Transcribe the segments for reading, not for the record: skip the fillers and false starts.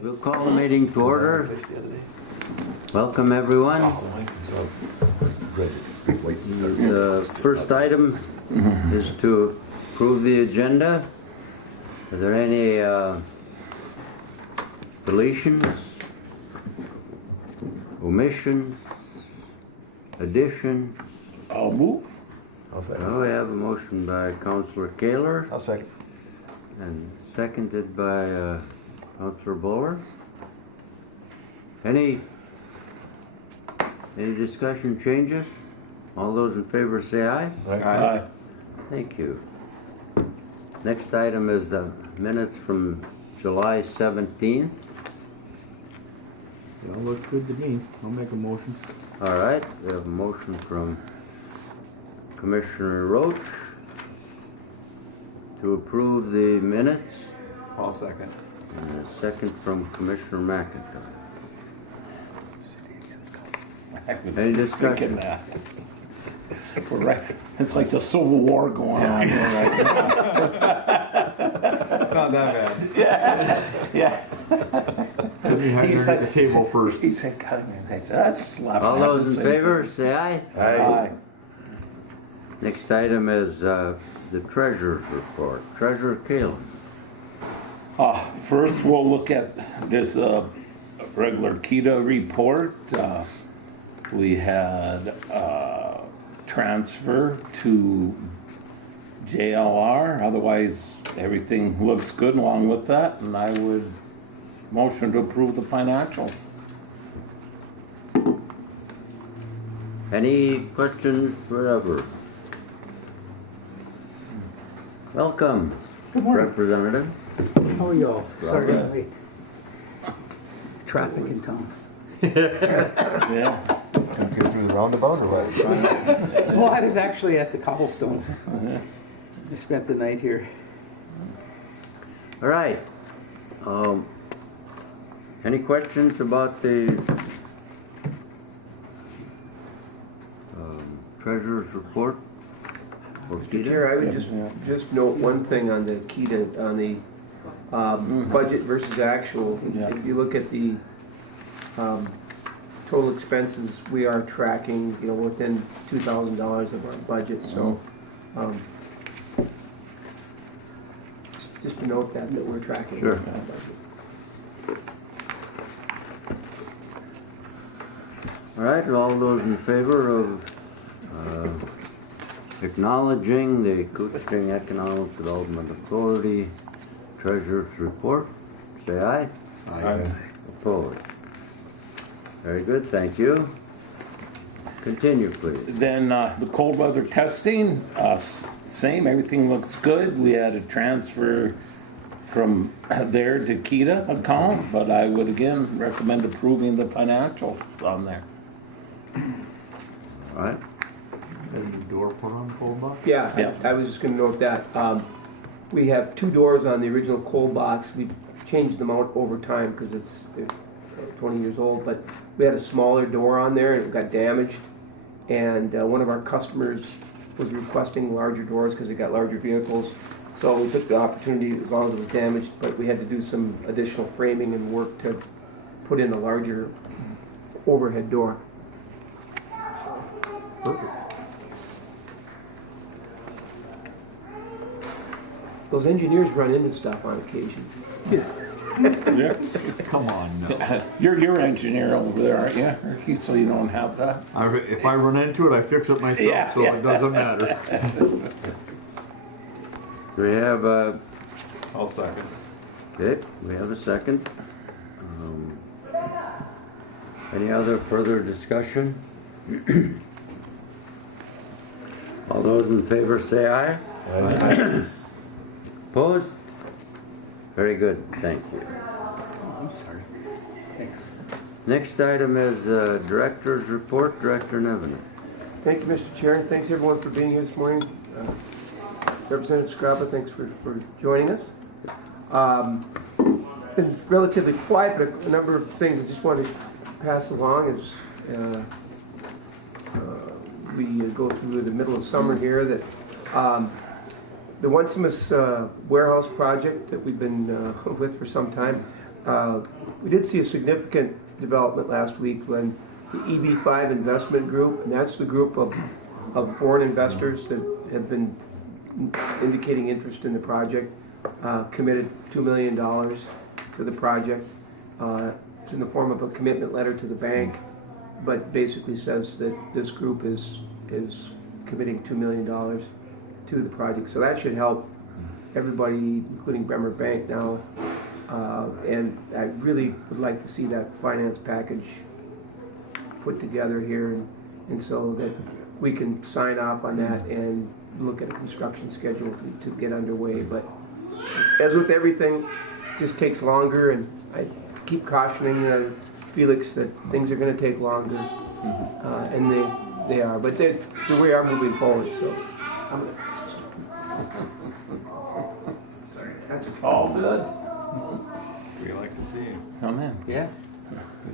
We'll call the meeting to order. Welcome, everyone. The first item is to approve the agenda. Are there any deletions, omissions, additions? I'll move. I'll second. Well, we have a motion by Councillor Kaler I'll second. and seconded by Councillor Buller. Any discussion, changes? All those in favor say aye. Aye. Thank you. Next item is the minutes from July 17th. They all look good to me. I'll make a motion. All right, we have a motion from Commissioner Roach to approve the minutes, I'll second. and a second from Commissioner McIntyre. Any discussion? That. We're right. It's like the Civil War going on here right Not that bad. now. Yeah. Let me have her at the table first. He said, cutting his head. That's slap. All those in favor, say aye. Aye. Next item is the Treasurer's Report. Treasurer Kalen. First, we'll look at this regular Keda report. We had transfer to JLR. Otherwise, everything looks good along with that, and I would motion to approve the financials. Any questions, whatever? Welcome, Good morning. Representative. How are y'all? Sorry Robert. I'm late. Traffic in town. Yeah. Gonna get through the roundabout or what? Well, I was actually at the cobblestone. I spent the night here. All right. Any questions about the Treasurer's Report? For Mr. Keda? Chair, I would just note one thing on the Keda, on the budget versus actual. Yeah. If you look at the total expenses, we are tracking, within $2,000 of our budget, so just to note that we're tracking. Sure. within our budget. All right, all those in favor of acknowledging the Koochiching Economic Development Authority Treasurer's Report, say aye. Aye. Opposed? Very good, thank you. Continue, please. Then the cold weather testing, same, everything looks good. We had a transfer from there to Keda account, but I would again recommend approving the financials on there. All right, And the door put on cold box? Yeah, Yeah. I was just gonna note that. We have two doors on the original coal box. We've changed them out over time because they're 20 years old, but we had a smaller door on there and it got damaged. And one of our customers was requesting larger doors because they got larger vehicles. So we took the opportunity, as long as it was damaged, but we had to do some additional framing and work to put in a larger overhead door. Perfect. Those engineers run into stuff on occasion. Yeah. Come on now. You're engineer over there, aren't you? Ricky? So you don't have that? If I run into it, I fix it myself, Yeah, so yeah. it doesn't matter. do we have I'll second. okay, we have a second. Any other further discussion? All those in favor say aye. Opposed? Very good, thank you. Oh, I'm sorry. Thanks. Next item is Director's Report, Director Nevin. Thank you, Mr. Chair, and thanks everyone for being here this morning. Representative Scrabba, thanks for joining us. Been relatively quiet, but a number of things I just wanted to pass along as we go through the middle of summer here. That the Onesimus warehouse project that we've been with for some time, We did see a significant development last week when the EB5 investment group, and that's the group of foreign investors that have been indicating interest in the project, committed $2 million to the project. It's in the form of a commitment letter to the bank, but basically says that this group is committing $2 million to the project. So that should help everybody, including Bremer Bank now. And I really would like to see that finance package put together here, and so that we can sign off on that and look at a construction schedule to get underway. But as with everything, it just takes longer, and I keep cautioning Felix that things are going to take longer, and they are. But we are moving forward. So I'm gonna, sorry, that's All good. We like to see you. Come in. Yeah.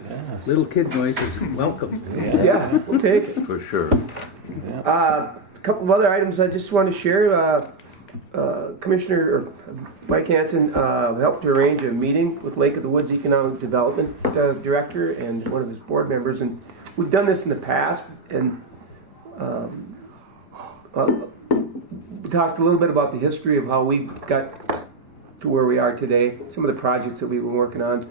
Yes. Little kid noise is welcome. yeah, we'll take it. For sure. A couple of other items I just want to share. Commissioner Mike Hansen helped to arrange a meeting with Lake of the Woods Economic Development Director and one of his board members, and we've done this in the past. And we talked a little bit about the history of how we got to where we are today, some of the projects that we've been working on,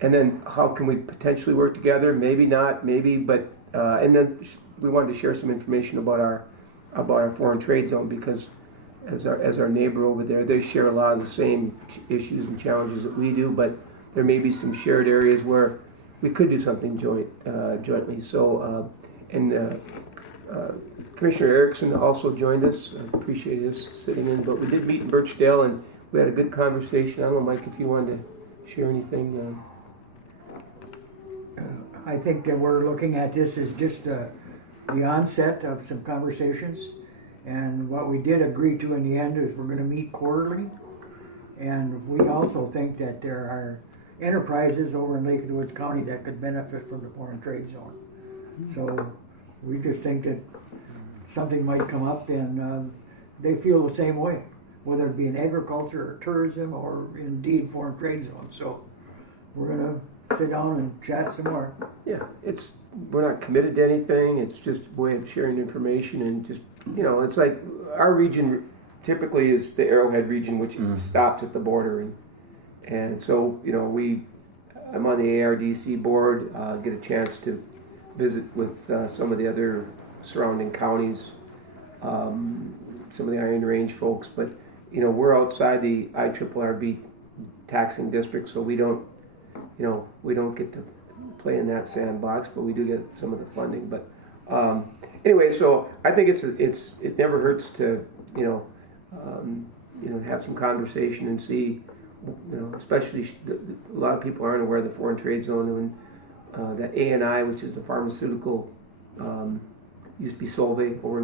and then how can we potentially work together? Maybe not, maybe, but and then we wanted to share some information about our foreign trade zone, because as our neighbor over there, they share a lot of the same issues and challenges that we do, but there may be some shared areas where we could do something jointly. So, Commissioner Erickson also joined us. I appreciate his sitting in, but we did meet in Birchdale and we had a good conversation. I don't know, Mike, if you wanted to share anything. I think that we're looking at this as just the onset of some conversations. And what we did agree to in the end is we're going to meet quarterly. And we also think that there are enterprises over in Lake of the Woods County that could benefit from the foreign trade zone. So we just think that something might come up, and they feel the same way, whether it be in agriculture or tourism or indeed foreign trade zone. So we're going to sit down and chat some more. Yeah, we're not committed to anything. It's just a way of sharing information, and just, it's like our region typically is the Arrowhead region, which stops at the border, and so I'm on the ARDC board. Get a chance to visit with some of the other surrounding counties, some of the Iron Range folks, but we're outside the IRRB taxing district, so we don't get to play in that sandbox, but we do get some of the funding. But anyway, so I think it never hurts to have some conversation and see, especially a lot of people aren't aware of the foreign trade zone, and that ANI, which is the pharmaceutical, used to be Solvay over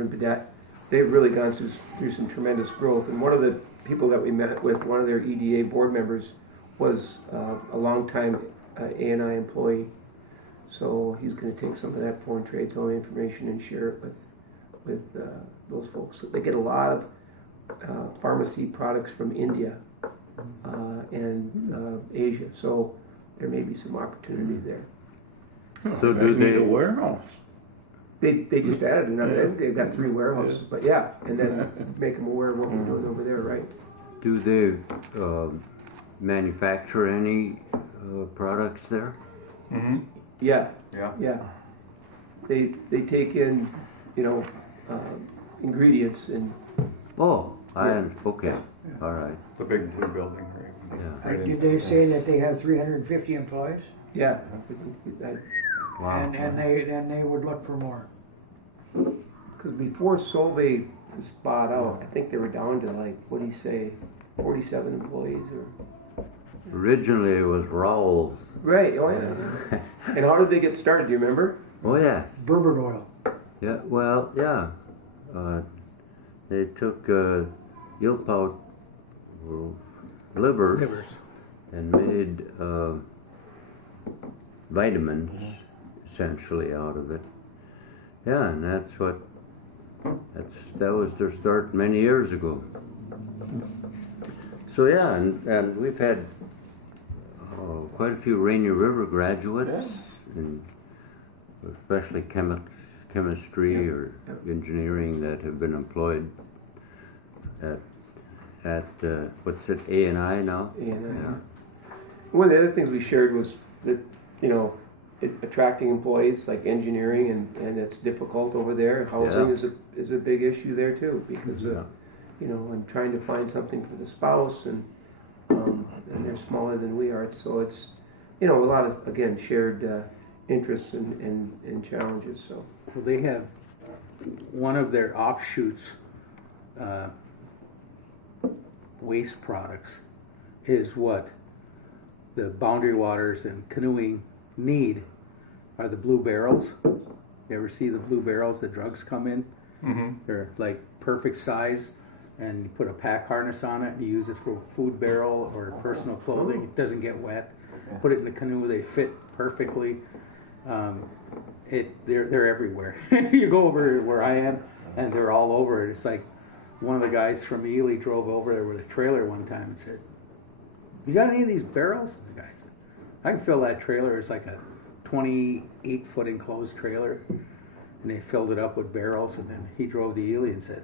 in Badet. They've really gone through some tremendous growth, and one of the people that we met with, one of their EDA board members, was a longtime ANI employee. So he's going to take some of that foreign trade zone information and share it with those folks. They get a lot of pharmacy products from India and Asia, so there may be some opportunity there. So do Need they? a warehouse? They just added another. I think they've got 3 warehouses, but yeah, and then make them aware of what we're doing over there, right? Do they manufacture any products there? Mm-hmm. Yeah, Yeah. yeah. They take in, ingredients and Oh, okay, all right. The big blue building, right? Yeah. Right in- Did they say that they have 350 employees? yeah. Wow. And they would look for more. Because before Solvay was bought out, I think they were down to 47 employees or. Originally it was Rowell's. Right. Oh yeah. And how did they get started? Do you remember? Oh yeah. Bourbon oil. Yeah. Well, yeah. They took yolk out livers and made vitamins essentially out of it. Yeah, and that was their start many years ago. So yeah, and we've had quite a few Rainier River graduates, and especially chemistry or engineering that have been employed at what's it, A&I now? And one of the other things we shared was that, you know, attracting employees like engineering, and it's difficult over there. Housing is a big issue there too, because you know, and trying to find something for the spouse, and they're smaller than we are, so it's, you know, a lot of, again, shared interests and challenges. So Well, they have one of their offshoots, waste products, is what the Boundary Waters and canoeing need are the blue barrels. You ever see the blue barrels that drugs come in? Mm-hmm. They're like perfect size, and you put a pack harness on it, and you use it for food barrel or personal clothing. It doesn't get wet. Put it in the canoe, they fit perfectly. They're everywhere. You go over where I am, and they're all over it. It's like one of the guys from Ely drove over there with a trailer one time and said, "You got any of these barrels?" And the guy said, "I can fill that trailer." It's like a 28-foot enclosed trailer, and they filled it up with barrels. And then he drove to Ely and said,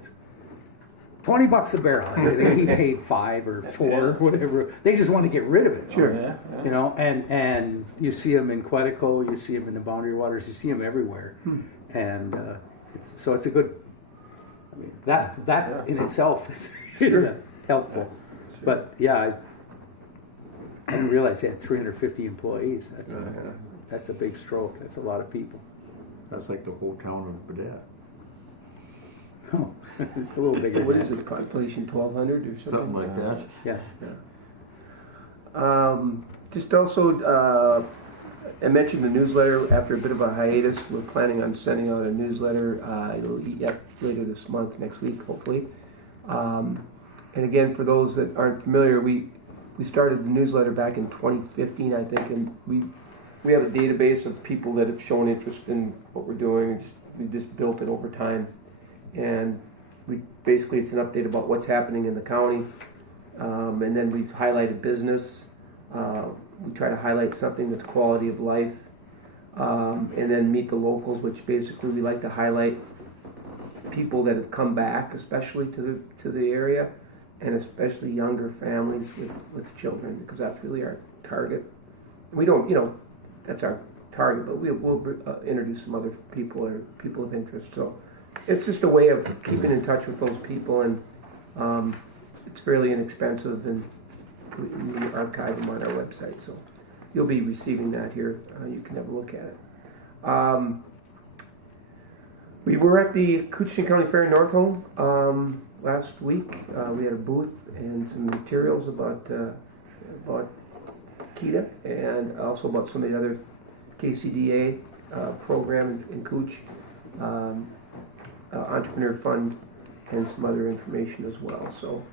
$20 a barrel. I think he paid $5 or $4, whatever. They just want to get rid of it. Sure. You know, and you see them in Quetico, you see them in the Boundary Waters, you see them everywhere. And so it's a good, I mean, that in itself is helpful. But yeah, I didn't realize they had 350 employees. That's a big stroke. That's a lot of people. That's like the whole town of Badet. Oh, it's a little bigger. what than is that. it, population 1,200 or something? Something like that. Yeah. Just also, I mentioned the newsletter. After a bit of a hiatus, we're planning on sending out a newsletter. It'll be later this month, next week, hopefully. And again, for those that aren't familiar, we started the newsletter back in 2015, I think, and we have a database of people that have shown interest in what we're doing. We just built it over time, and basically it's an update about what's happening in the county, and then we've highlighted business. We try to highlight something that's quality of life, and then meet the locals, which basically we like to highlight people that have come back, especially to the area, and especially younger families with children, because that's really our target. We don't, you know, that's our target, but we'll introduce some other people or people of interest. So it's just a way of keeping in touch with those people, and it's fairly inexpensive, and we archive them on our website. So you'll be receiving that here. You can have a look at it. We were at the Koochiching County Fair in North Home last week. We had a booth and some materials about Keda, and also about some of the other KCDA program in Cooch, Entrepreneur Fund, and some other information as well. So,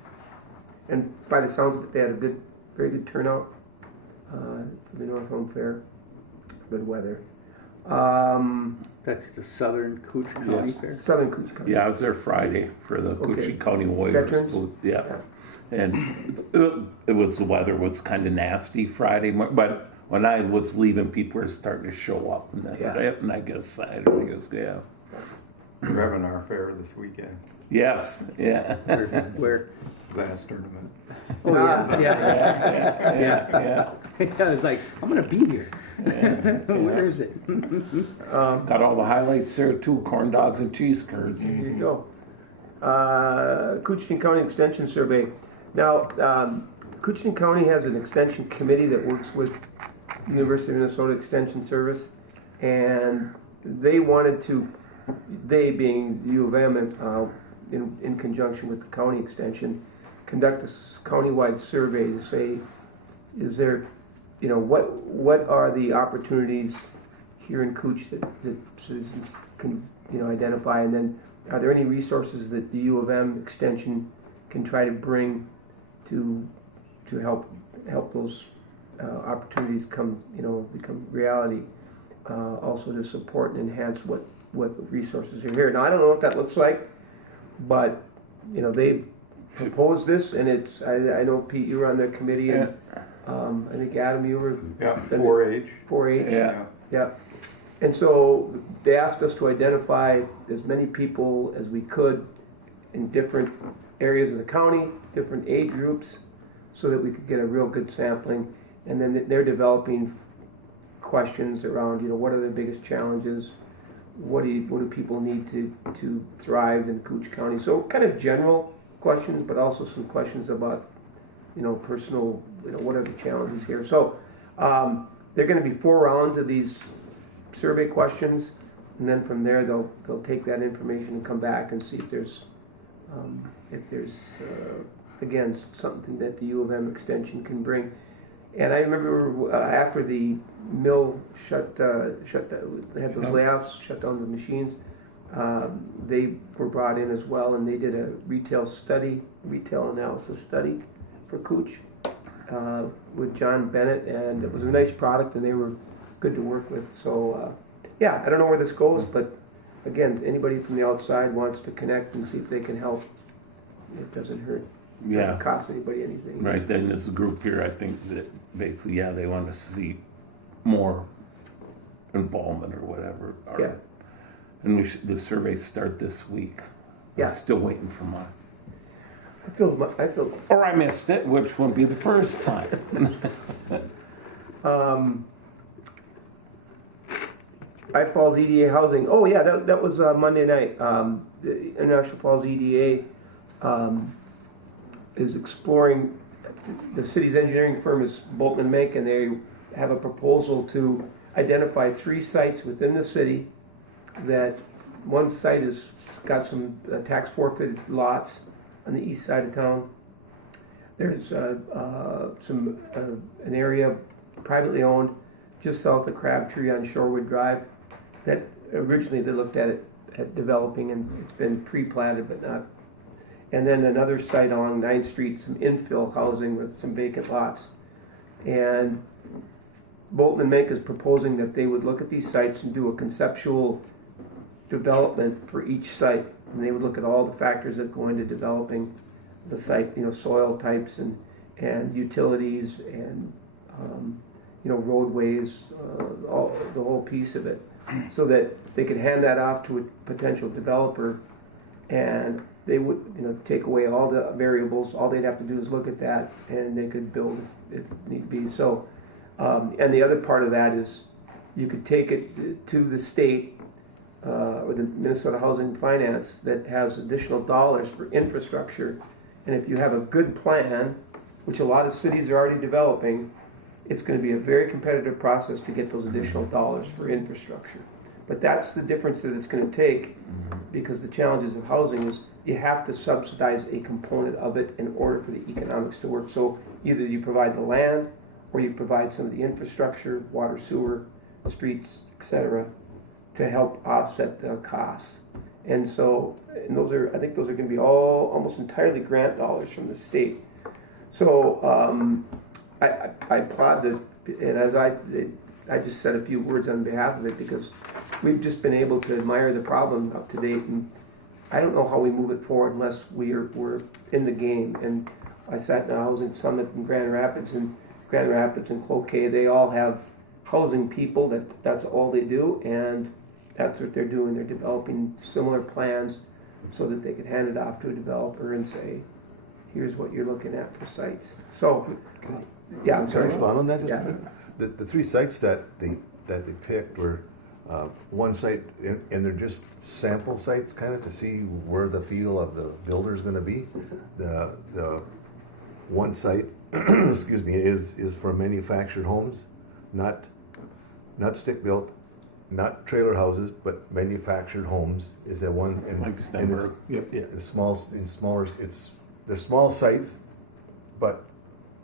and by the sounds of it, they had a very good turnout for the North Home Fair. Good weather. That's the Southern Cooch County Yes. Fair. Southern Cooch County. Yeah, I was there Friday for the Okay. Koochiching County Warriors. Veterans? booth. Yeah. And it was, the weather was kind of nasty Friday, but when I was leaving, people were starting to show up, and and I guess Saturday was, We're having our fair this weekend, Yes, yeah. Where? last tournament. Oh yeah. Yeah. I was like, I'm gonna be here. Where is it? Got all the highlights there too, corn dogs and cheese curds. There you go. Koochiching County Extension Survey. Now, Koochiching County has an extension committee that works with University of Minnesota Extension Service, and they wanted to, they being the U of M, in conjunction with the county extension, conduct a countywide survey to say, is there, you know, what are the opportunities here in Cooch that citizens can, you know, identify, and then are there any resources that the U of M extension can try to bring to help those opportunities become reality, also to support and enhance what resources are here. Now I don't know what that looks like, but you know they've proposed this, and it's I know Pete, you were on the committee, and I think Adam, you were Yeah, 4-H. 4-H. Yeah. Yeah. And so they asked us to identify as many people as we could in different areas of the county, different age groups, so that we could get a real good sampling. And then they're developing questions around, what are the biggest challenges? What do people need to thrive in Cooch County? So kind of general questions, but also some questions about, personal, what are the challenges here? So there are going to be 4 rounds of these survey questions, and then from there they'll take that information and come back and see if there's again something that the U of M extension can bring. And I remember after the mill they had those layoffs, shut down the machines. They were brought in as well, and they did a retail analysis study for Cooch with John Bennett, and it was a nice product, and they were good to work with. So I don't know where this goes, but again, anybody from the outside wants to connect and see if they can help. It doesn't hurt. It Yeah. doesn't cost anybody anything. Right, then this group here, I think that basically, they want to see more involvement or whatever. Yeah. And the surveys start this week. Yeah. I'm still waiting for mine. I feel Or I missed it, which won't be the first time. I Falls EDA housing. Oh yeah, that was Monday night. The International Falls EDA is exploring. The city's engineering firm is Bolton and Mank, and they have a proposal to identify 3 sites within the city. That one site has got some tax forfeited lots on the east side of town. There's an area privately owned just south of Crabtree on Shorewood Drive that originally they looked at developing, and it's been pre-platted but not. And then another site along 9th Street, some infill housing with some vacant lots. And Bolton and Mank is proposing that they would look at these sites and do a conceptual development for each site. And they would look at all the factors that go into developing the site, soil types and utilities and roadways, the whole piece of it, so that they could hand that off to a potential developer, and they would take away all the variables. All they'd have to do is look at that, and they could build if need be. So, and the other part of that is you could take it to the state or the Minnesota Housing Finance that has additional dollars for infrastructure, and if you have a good plan, which a lot of cities are already developing, it's going to be a very competitive process to get those additional dollars for infrastructure. But that's the difference that it's going to take, because the challenges of housing is you have to subsidize a component of it in order for the economics to work. So either you provide the land or you provide some of the infrastructure, water, sewer, streets, etc., to help offset the costs. And so, I think those are going to be almost entirely grant dollars from the state. So I applaud this, and as I just said a few words on behalf of it, because we've just been able to admire the problem up to date, and I don't know how we move it forward unless we're in the game. And I sat in a housing summit in Grand Rapids and Cloquet. They all have housing people. That's all they do, and that's what they're doing. They're developing similar plans so that they can hand it off to a developer and say, here's what you're looking at for sites. So, yeah, I'm Can I sorry. expand on that just Yeah. a bit? The 3 sites that they picked were one site, and they're just sample sites, kind of to see where the feel of the builder is going to be. The one site, excuse me, is for manufactured homes, not stick built, not trailer houses, but manufactured homes. Is that one? And, Like Stenberg. they're small sites, but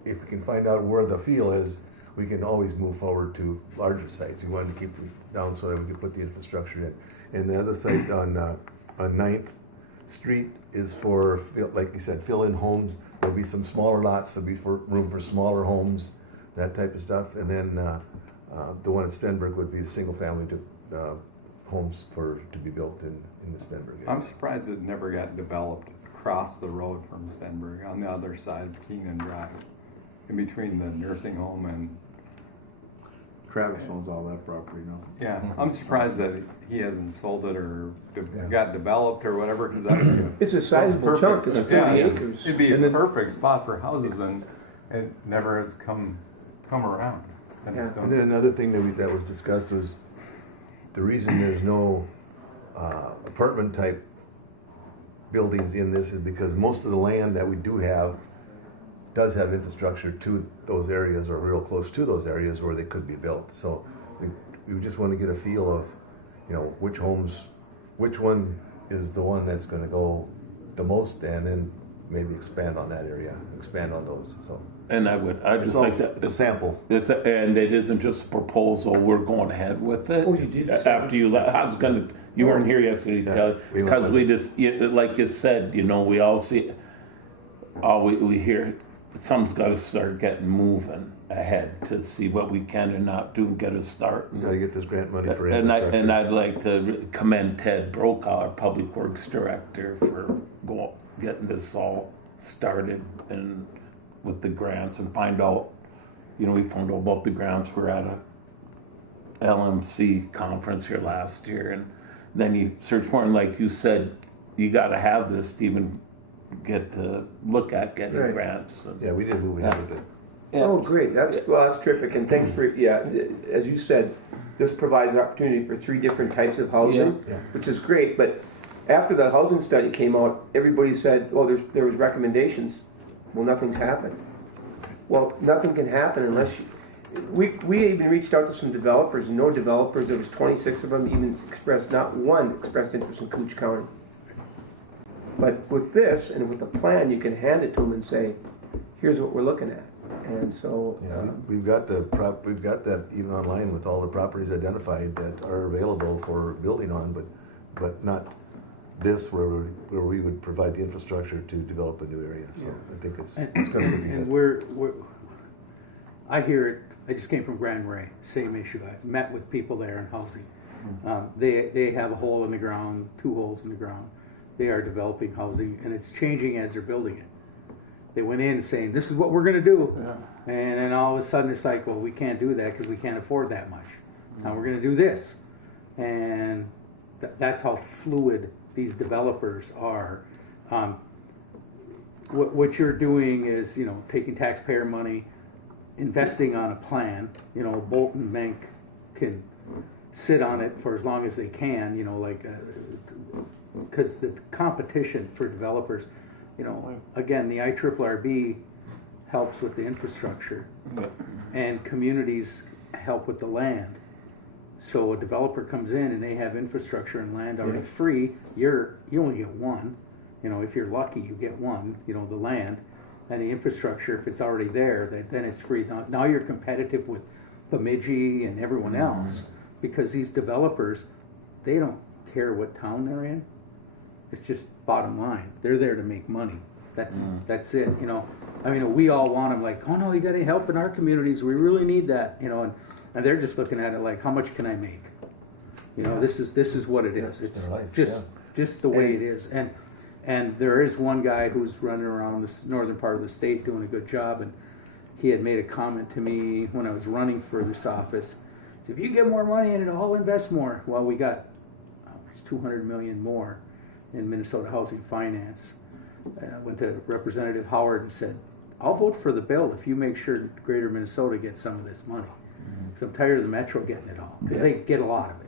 if we can find out where the feel is, we can always move forward to larger sites. We wanted to keep them down so that we could put the infrastructure in. And the other site on 9th Street is for, like you said, fill-in homes. There'll be some smaller lots. There'll be room for smaller homes, that type of stuff. And then the one at Stenberg would be the single-family homes to be built in the Stenberg area. I'm surprised it never got developed across the road from Stenberg on the other side of Keenan Drive. in between the nursing home and, Travis owns all that property now. yeah, I'm surprised that he hasn't sold it or Yeah. got developed or whatever, because that would be It's a sizable chunk, it's 40 Yeah, acres. it'd be And a then- perfect spot for houses, and it never has come around. And Yeah. so- And then another thing that was discussed was the reason there's no apartment type buildings in this is because most of the land that we do have does have infrastructure to those areas or real close to those areas where they could be built. So we just want to get a feel of, you know, which one is the one that's going to go the most, and then maybe expand on that area, expand on those. So And I'd it's, just all, like it's a to, sample. and it isn't just a proposal, we're going ahead with it. Oh, you did say After you left, I was gonna, you weren't here yesterday, Yeah, we went because with we just, like you said, you know, we all see, all we hear, something's gotta start getting moving ahead to see what we can and not do and get a start. We got to get this grant money for And infrastructure. I'd like to commend Ted Brokaw, our Public Works Director, for getting this all started and with the grants and find out, you know, we found out about the grants. We're at a LMC conference here last year, and then you search for, and like you said, you gotta have this to even get to look at getting Right. grants. And, Yeah, we did move ahead with it. Oh, great, that's terrific, and thanks for, as you said, this provides opportunity for 3 different types of housing, Yeah. which is great, but after the housing study came out, everybody said, well, there was recommendations. Well, nothing's happened. Well, nothing can happen unless we even reached out to some developers, and no developers, there was 26 of them, even not one expressed interest in Cooch County. But with this, and with the plan, you can hand it to them and say, here's what we're looking at. And so, Yeah, we've got we've got that even online with all the properties identified that are available for building on, but not this where we would provide the infrastructure to develop a new area. So I think it's going to be And good. I hear it, I just came from Grand Ray, same issue. I met with people there in housing. They have a hole in the ground, 2 holes in the ground. They are developing housing, and it's changing as they're building it. They went in saying, this is what we're gonna do. And then all of a sudden it's like, well, we can't do that because we can't afford that much. Now we're gonna do this. And that's how fluid these developers are. What you're doing is, you know, taking taxpayer money, investing on a plan. You know, Bolton Bank can sit on it for as long as they can, you know, like, because the competition for developers, you know, again, the IRRB helps with the infrastructure, and communities help with the land. So a developer comes in and they have infrastructure and land already free, you only get one. You know, if you're lucky, you get one, you know, the land. And the infrastructure, if it's already there, then it's free. Now you're competitive with Bemidji and everyone else, because these developers, they don't care what town they're in. It's just bottom line. They're there to make money. That's it, you know. I mean, we all want them like, oh no, you got any help in our communities? We really need that, you know. And they're just looking at it like, how much can I make? You know, this is what it is. It's their life, just the way it is. And there is one guy who's running around this northern part of the state doing a good job, and he had made a comment to me when I was running for this office. He said, if you get more money in it, I'll invest more. Well, we got it's $200 million more in Minnesota Housing Finance. And I went to Representative Howard and said, I'll vote for the bill if you make sure Greater Minnesota gets some of this money. Because I'm tired of the Metro getting it all, because they get a lot of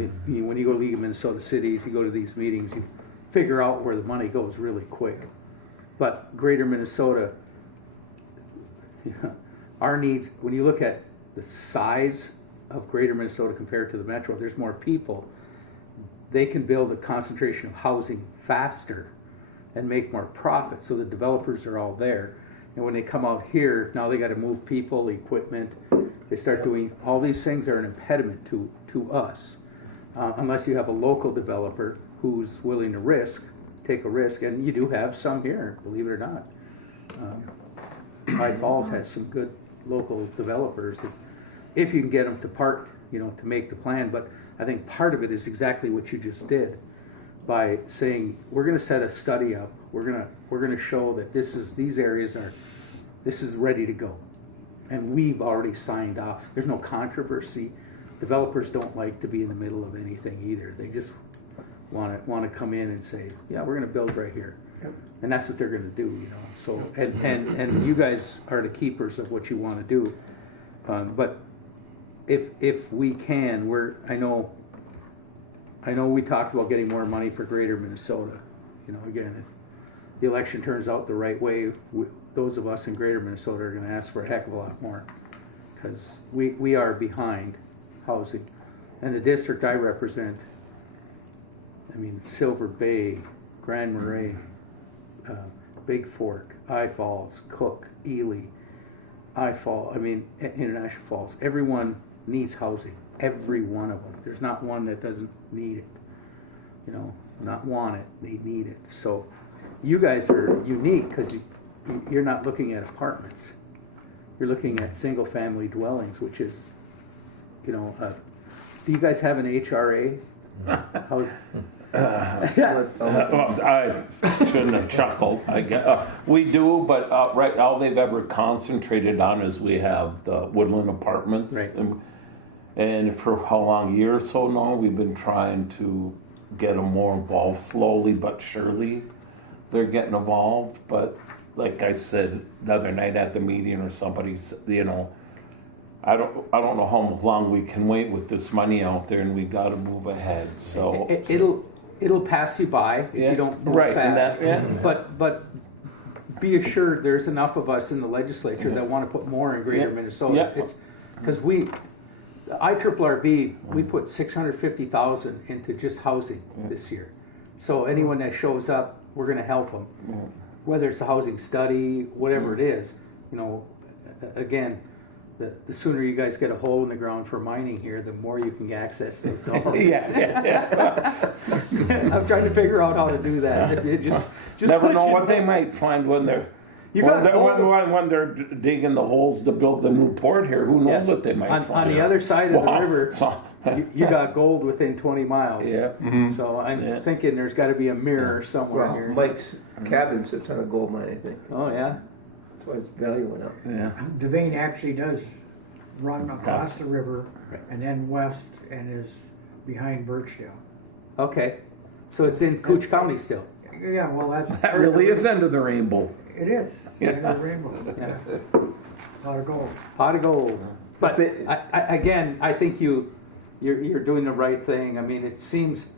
it. When you go to League of Minnesota Cities, you go to these meetings, you figure out where the money goes really quick. But Greater Minnesota, our needs, when you look at the size of Greater Minnesota compared to the Metro, there's more people. They can build a concentration of housing faster and make more profit, so the developers are all there. And when they come out here, now they got to move people, equipment. They start doing all these things are an impediment to us, unless you have a local developer who's willing to take a risk, and you do have some here, believe it or not. High Falls has some good local developers if you can get them to make the plan. But I think part of it is exactly what you just did by saying we're going to set a study up. We're going to show that these areas are this is ready to go. And we've already signed off. There's no controversy. Developers don't like to be in the middle of anything either. They just want to come in and say, yeah, we're going to build right here. And that's what they're going to do, you know. So, and you guys are the keepers of what you want to do. But if we can, I know we talked about getting more money for Greater Minnesota. You know, again, if the election turns out the right way, those of us in Greater Minnesota are going to ask for a heck of a lot more, because we are behind housing. And the district I represent, I mean, Silver Bay, Grand Marais, Big Fork, I Falls, Cook, Ely, International Falls, everyone needs housing. Every one of them. There's not one that doesn't need it. You know, not want it, they need it. So you guys are unique because you're not looking at apartments. You're looking at single family dwellings, which is, you know, do you guys have an HRA? How, I shouldn't have chuckled. I guess. We do, but right, all they've ever concentrated on is we have the Woodland Apartments. Right. And for how long, a year or so now, we've been trying to get them more involved slowly but surely. They're getting involved, but like I said the other night at the meeting, or somebody's, you know, I don't know how long we can wait with this money out there, and we got to move ahead. So it'll pass you by if you don't move right, fast. and But be assured, there's enough of us in the legislature that want to put more in Greater Minnesota. It's because IRRB, we put $650,000 into just housing this year. So anyone that shows up, we're going to help them. Whether it's a housing study, whatever it is, you know, again, the sooner you guys get a hole in the ground for mining here, the more you can access those dollars. I'm trying to figure out how to do that. Just never know what they might find when they're when they're digging the holes to build the new port here. Who knows what they might find? On the other side of the river, you got gold within 20 miles. Yeah. Mm-hmm. So I'm thinking there's got to be a mirror somewhere here. Mike's cabin sits on a gold mine, I think. Oh yeah. That's why its value went up. Yeah. Devane actually does run across the river and then west and is behind Birchdale. Okay. So it's in Cooch County still. Yeah, well, that's That really is end of the rainbow. It is. It's the end of the rainbow. Yeah. Pot of gold. Pot of gold. But I think you're doing the right thing. I mean, it seems,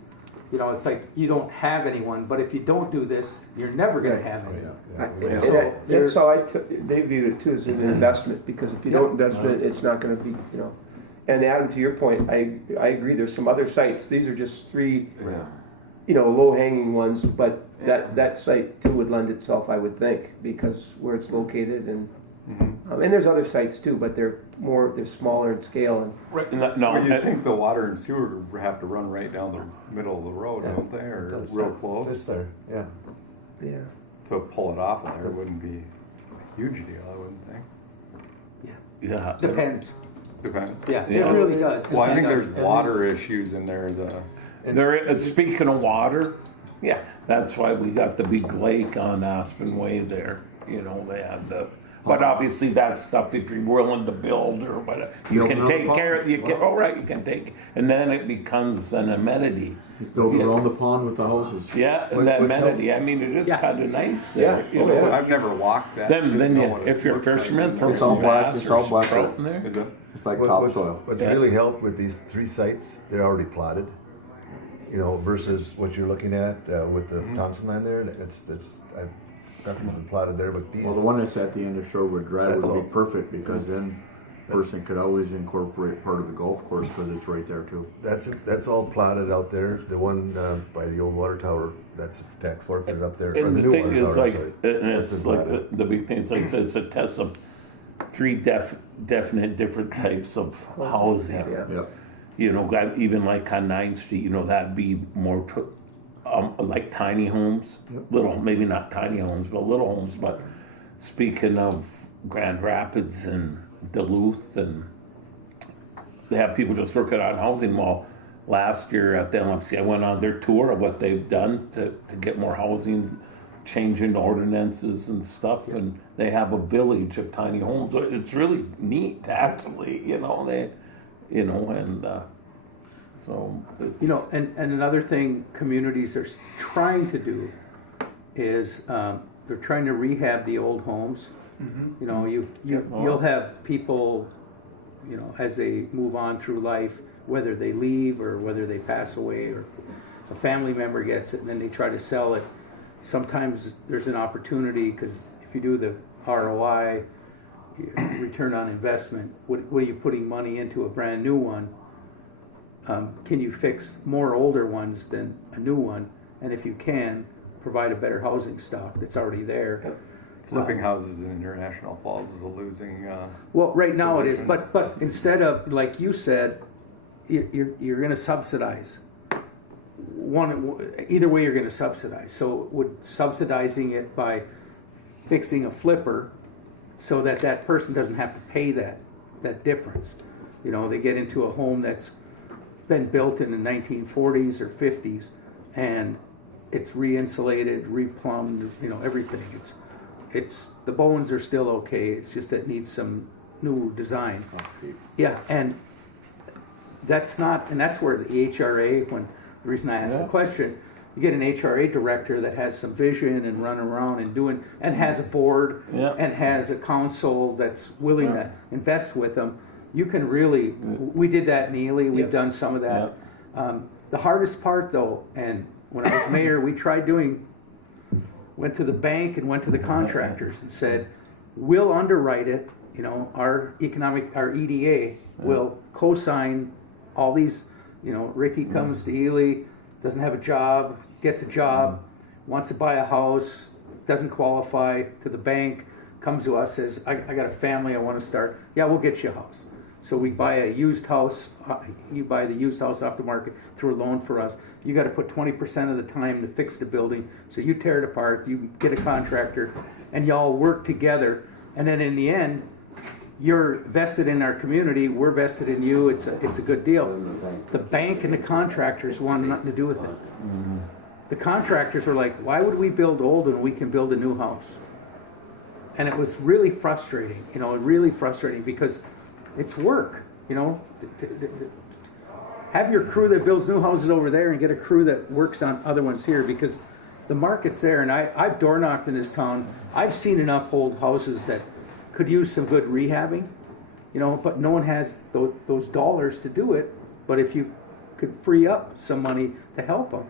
you know, it's like you don't have anyone, but if you don't do this, you're never going to have anyone. That's how they viewed it too, as an investment, because if you don't invest in it, it's not going to be, you know. And Adam, to your point, I agree. There's some other sites. These are just three, you know, low-hanging ones, but that site too would lend itself, I would think, because where it's located, and there's other sites too, but they're smaller in scale. And Right. But you think the water and sewer have to run right down the middle of the road, don't they, or real close? Just there, yeah. yeah, To pull it off of there wouldn't be a huge deal, I wouldn't think. Yeah. Depends. Depends. Yeah, it Yeah. really does. Well, I think there's Depends. water issues in there. Speaking of water, yeah, that's why we got the big lake on Aspen Way there. You know, they have but obviously that stuff, if you're willing to build or whatever, you can take care of. You can take, and then it becomes an amenity. Build around the pond with the houses. Yeah, and that amenity. I mean, it is kind of nice there. Yeah. You know? I've never walked that. If you're a fisherman, throw It's all some black- bass it's or all some black trout out. in there. Is it? It's like What's topsoil. really helped with these three sites, they're already plotted, you know, versus what you're looking at with the Thompson land there. It's nothing been plotted there, but these. Well, the one that's at the end of Sherwood Drive That's would all. be perfect, because then person could always incorporate part of the golf course, because it's right there too. That's all plotted out there. The one by the old water tower, that's tax forfeited up there. or And the the new thing water is, tower, like, sorry. and That's it's been like platted. the big thing is, like I said, it's a test of three definite different types of housing. yeah. Yeah. You know, even like on 9th Street, you know, that'd be more like tiny homes, little, maybe not tiny homes, but little homes. But speaking of Grand Rapids and Duluth, and they have people just working on housing. Well, last year at the LMC, I went on their tour of what they've done to get more housing changing ordinances and stuff, and they have a village of tiny homes. It's really neat, actually, so it's, And another thing communities are trying to do is they're trying to rehab the old homes. You'll have people, as they move on through life, whether they leave or whether they pass away or a family member gets it and then they try to sell it. Sometimes there's an opportunity because if you do the ROI, return on investment, what are you putting money into a brand new one? Can you fix more older ones than a new one? And if you can, provide a better housing stock that's already there. Flipping houses in International Falls is a losing. Well, right now it is, position. but instead of, like you said, you're going to subsidize. Either way you're going to subsidize. So would subsidizing it by fixing a flipper so that that person doesn't have to pay that difference. They get into a home that's been built in the 1940s or 50s and it's re-insulated, replumbed, everything. It's the bones are still okay. It's just that it needs some new design. Yeah, and that's where the HRA, the reason I asked the question, you get an HRA director that has some vision and run around and has a board and has a council that's willing to invest with them. You can really, we did that in Ely, we've done some of that. The hardest part though, and when I was mayor, we tried went to the bank and went to the contractors and said, we'll underwrite it, our EDA will co-sign all these, Ricky comes to Ely, doesn't have a job, gets a job, wants to buy a house, doesn't qualify to the bank, comes to us, says, I got a family, I want to start. Yeah, we'll get you a house. So we buy a used house, you buy the used house off the market through a loan for us. You got to put 20% of the time to fix the building. So you tear it apart, you get a contractor, and y'all work together. And then in the end, you're vested in our community, we're vested in you, it's a good deal. The bank and the contractors want nothing to do with it. The contractors were like, why would we build old when we can build a new house? And it was really frustrating, really frustrating because it's work, Have your crew that builds new houses over there and get a crew that works on other ones here because the market's there. And I've door knocked in this town. I've seen enough old houses that could use some good rehabbing, but no one has those dollars to do it. But if you could free up some money to help them,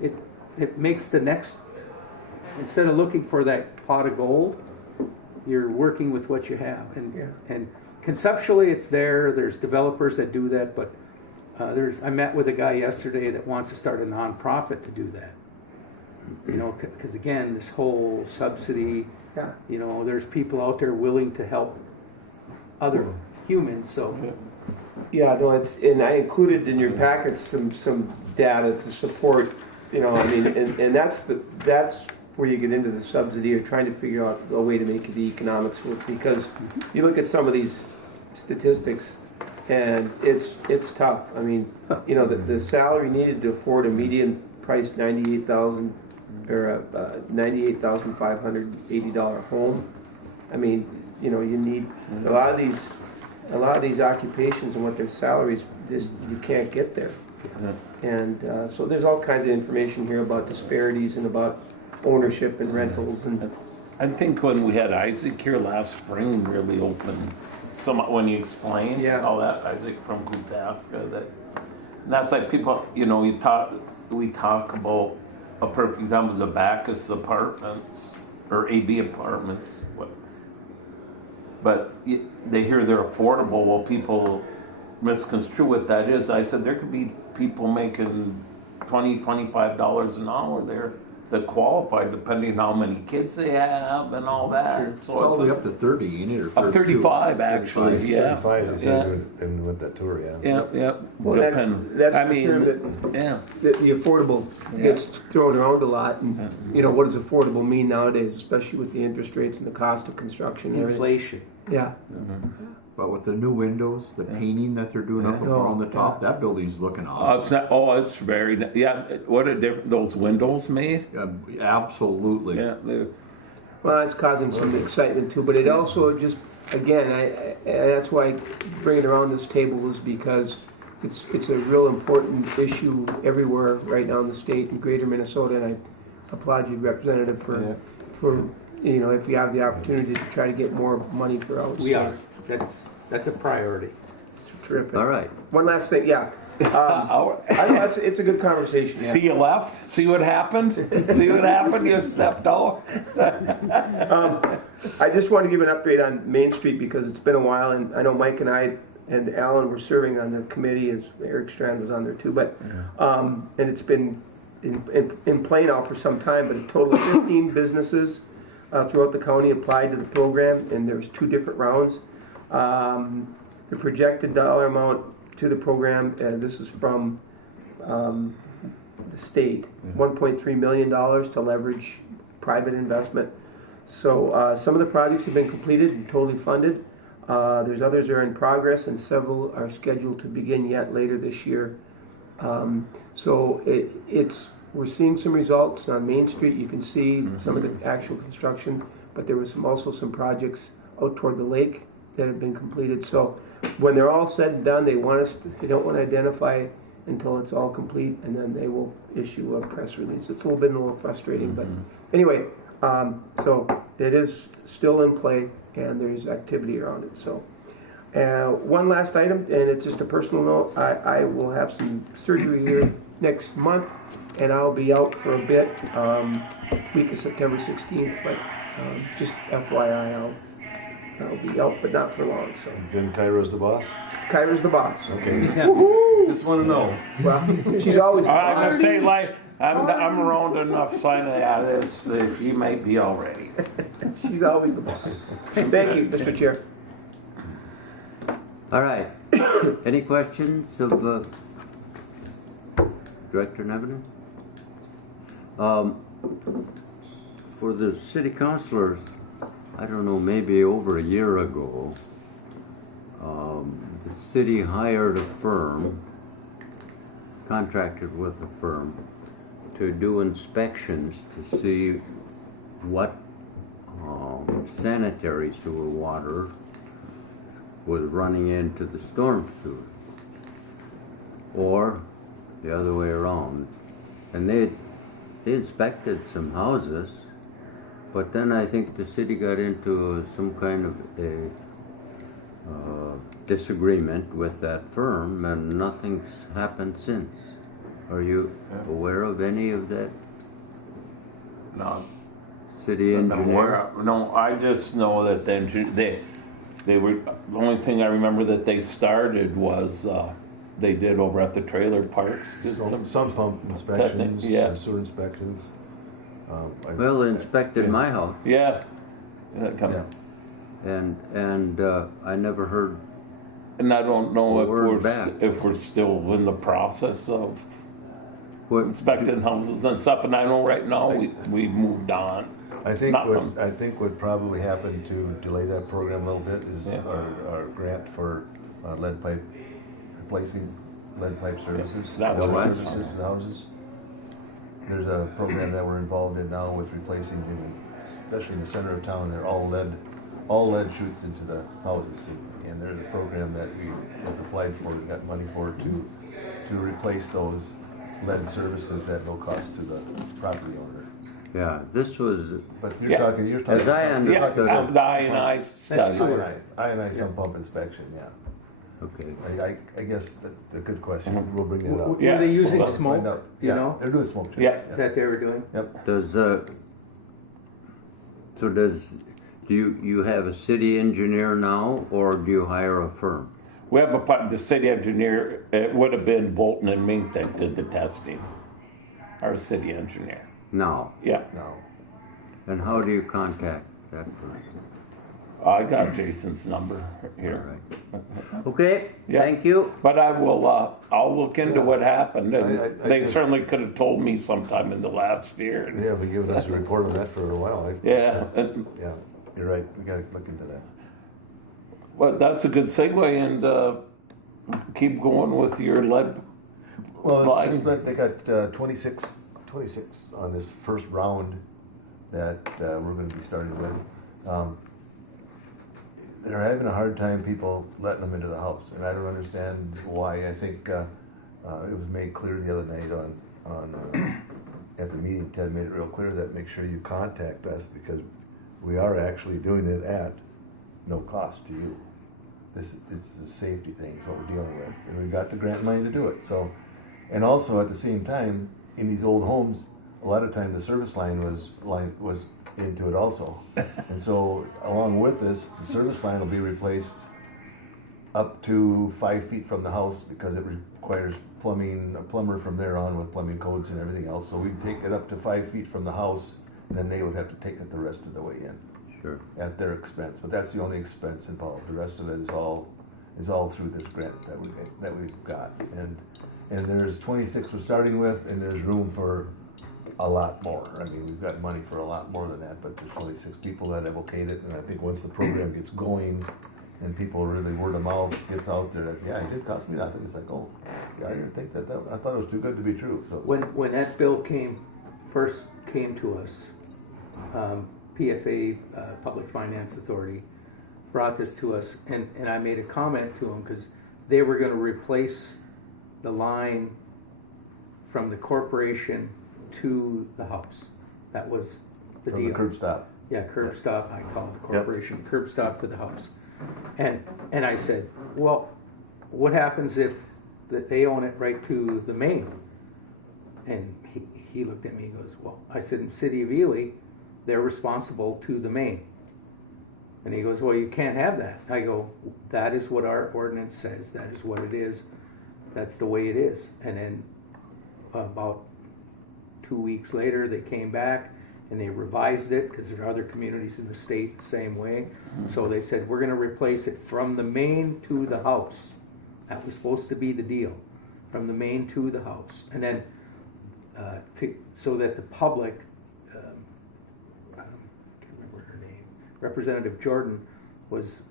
it makes the next, instead of looking for that pot of gold, you're working with what you have. And conceptually it's there. There's developers that do that, but I met with a guy yesterday that wants to start a nonprofit to do that. Because again, this whole subsidy, there's people out there willing to help other humans. So and I included in your package some data to support, and that's where you get into the subsidy or trying to figure out a way to make the economics work, because you look at some of these statistics and it's tough. I mean, the salary needed to afford a median price $98,000 or a $98,580 home. I mean, you need a lot of these occupations and what their salaries, you can't get there. And so there's all kinds of information here about disparities and about ownership and rentals. And I think when we had Isaac here last spring, really opened when he explained all that, Isaac from Koochiching, that's like people, we talk about a perfect example is the Bacchus apartments or AB apartments, but they hear they're affordable. Well, people misconstrue what that is. I said there could be people making $20-25 an hour there that qualify, depending on how many kids they have and all that. Sure. So all the way up to 30, you need or 35 actually, 35 is and with that tour, Yep. well, that's the term that the affordable gets thrown around a lot. And what does affordable mean nowadays, especially with the interest rates and the cost of construction and inflation. Yeah. But with the new windows, the painting that they're doing up Yeah. around the top, that building's looking awesome. It's not, it's very, yeah, what a difference those windows made. Absolutely. Yeah, Well, it's causing some excitement too, but it also just, again, and that's why I bring it around this table is because it's a real important issue everywhere right now in the state in greater Minnesota, and I applaud you, Representative, for you know, if you have the opportunity to try to get more money for outside. We are. That's a priority. It's terrific. All right. One last thing, yeah. I know it's a good conversation. Yeah. See you left? See what happened? See what happened? You stepped out? I just want to give an update on Main Street because it's been a while, and I know Mike and I and Alan were serving on the committee, as Eric Strand was on there too. But and it's been in play now for some time. But a total of 15 businesses throughout the county applied to the program, and there's 2 different rounds. The projected dollar amount to the program, and this is from the state, $1.3 million to leverage private investment. So some of the projects have been completed and totally funded. There's others that are in progress, and several are scheduled to begin yet later this year. So we're seeing some results on Main Street. You can see some of the actual construction, but there was also some projects out toward the lake that have been completed. So when they're all said and done, they don't want to identify until it's all complete, and then they will issue a press release. It's a little frustrating, but anyway, so it is still in play, and there's activity around it. So one last item, and it's just a personal note. I will have some surgery here next month, and I'll be out for a bit, week of September 16th, but just FYI, I'll be out, but not for long. So Then Kyra's the boss? Kyra's the boss. Okay. Just want to know. Well, she's always the I boss. must say, like, I'm around enough sign of this, you might be all ready. She's always the boss. Thank you, Mr. Chair. All right. Any questions of Director Nevenin? For the city councilors, I don't know, maybe over a year ago, the city hired a firm, contracted with a firm, to do inspections to see what sanitary sewer water was running into the storm sewer, or the other way around. And they inspected some houses, but then I think the city got into some kind of a disagreement with that firm, and nothing's happened since. Are you aware of any of that, No, city engineer? no, I just know that they were, the only thing I remember that they started was, they did over at the trailer parks. Some pump inspections, Yeah. sewer inspections. Well, they inspected my house, Yeah. Yeah. and I never heard. And I don't know Word back. if we're still in the process of What, inspecting houses and stuff, and I know right now we moved on. I think Not what from- I think what probably happened to delay that program a little bit is Yeah. our grant for lead pipe, replacing lead pipe services. That's water right. services in houses. There's a program that we're involved in now with replacing, especially in the center of town. They're all lead shoots into the houses, and there's a program that we have applied for, got money for to replace those lead services at no cost to the property owner. yeah, this was, But Yeah. you're talking. as I Yeah, understood it, the I study. I some pump inspection, yeah. okay. I guess that's a good question. We'll bring it up. Yeah. Were they using Well, smoke? Find out. You Yeah, know? they're doing smoke checks. Yeah. Is that they were doing? Yep. Do you have a city engineer now, or do you hire a firm? We have the city engineer, it would have been Bolton and Mink that did the testing. Our city engineer, Now, yeah. No. and how do you contact that person? I got Jason's number All here. right. Okay, Yeah. thank you. But I will, I'll look into what happened, and I they guess- certainly could have told me sometime in the last year. They haven't given us a report on that for a while. Yeah, and Yeah, you're right. We gotta look into that. Well, that's a good segue, and keep going with your lead. Well, line. they got 26 on this first round that we're going to be starting with. They're having a hard time people letting them into the house, and I don't understand why. I think it was made clear the other night on at the meeting. Ted made it real clear that make sure you contact us because we are actually doing it at no cost to you. It's a safety thing, is what we're dealing with, and we got the grant money to do it. So, and also at the same time, in these old homes, a lot of time the service line was into it also, and so along with this, the service line will be replaced up to 5 feet from the house because it requires plumbing, a plumber from there on with plumbing codes and everything else. So we'd take it up to 5 feet from the house, and then they would have to take it the rest of the way in. Sure. At their expense, but that's the only expense involved. The rest of it is all through this grant that we've got. And there's 26 we're starting with, and there's room for a lot more. I mean, we've got money for a lot more than that, but there's 26 people that have okayed it, and I think once the program gets going and people really word of mouth gets out there that yeah, it did cost me nothing. It's like, oh, yeah, I didn't think that. I thought it was too good to be true. So When that bill first came to us, PFA, Public Finance Authority, brought this to us, and I made a comment to them because they were going to replace the line from the corporation to the house. That was the from deal. the curb stop. Yeah, curb stop, I call it the corporation, curb stop to the house. And I said, well, what happens if that they own it right to the main? And he looked at me and goes, well, I said, in the city of Ely, they're responsible to the main. And he goes, well, you can't have that. I go, that is what our ordinance says. That is what it is. That's the way it is. And then about 2 weeks later, they came back and they revised it because there are other communities in the state the same way. So they said, we're going to replace it from the main to the house. That was supposed to be the deal, from the main to the house. And then so that the public, I can't remember her name, Representative Jordan was,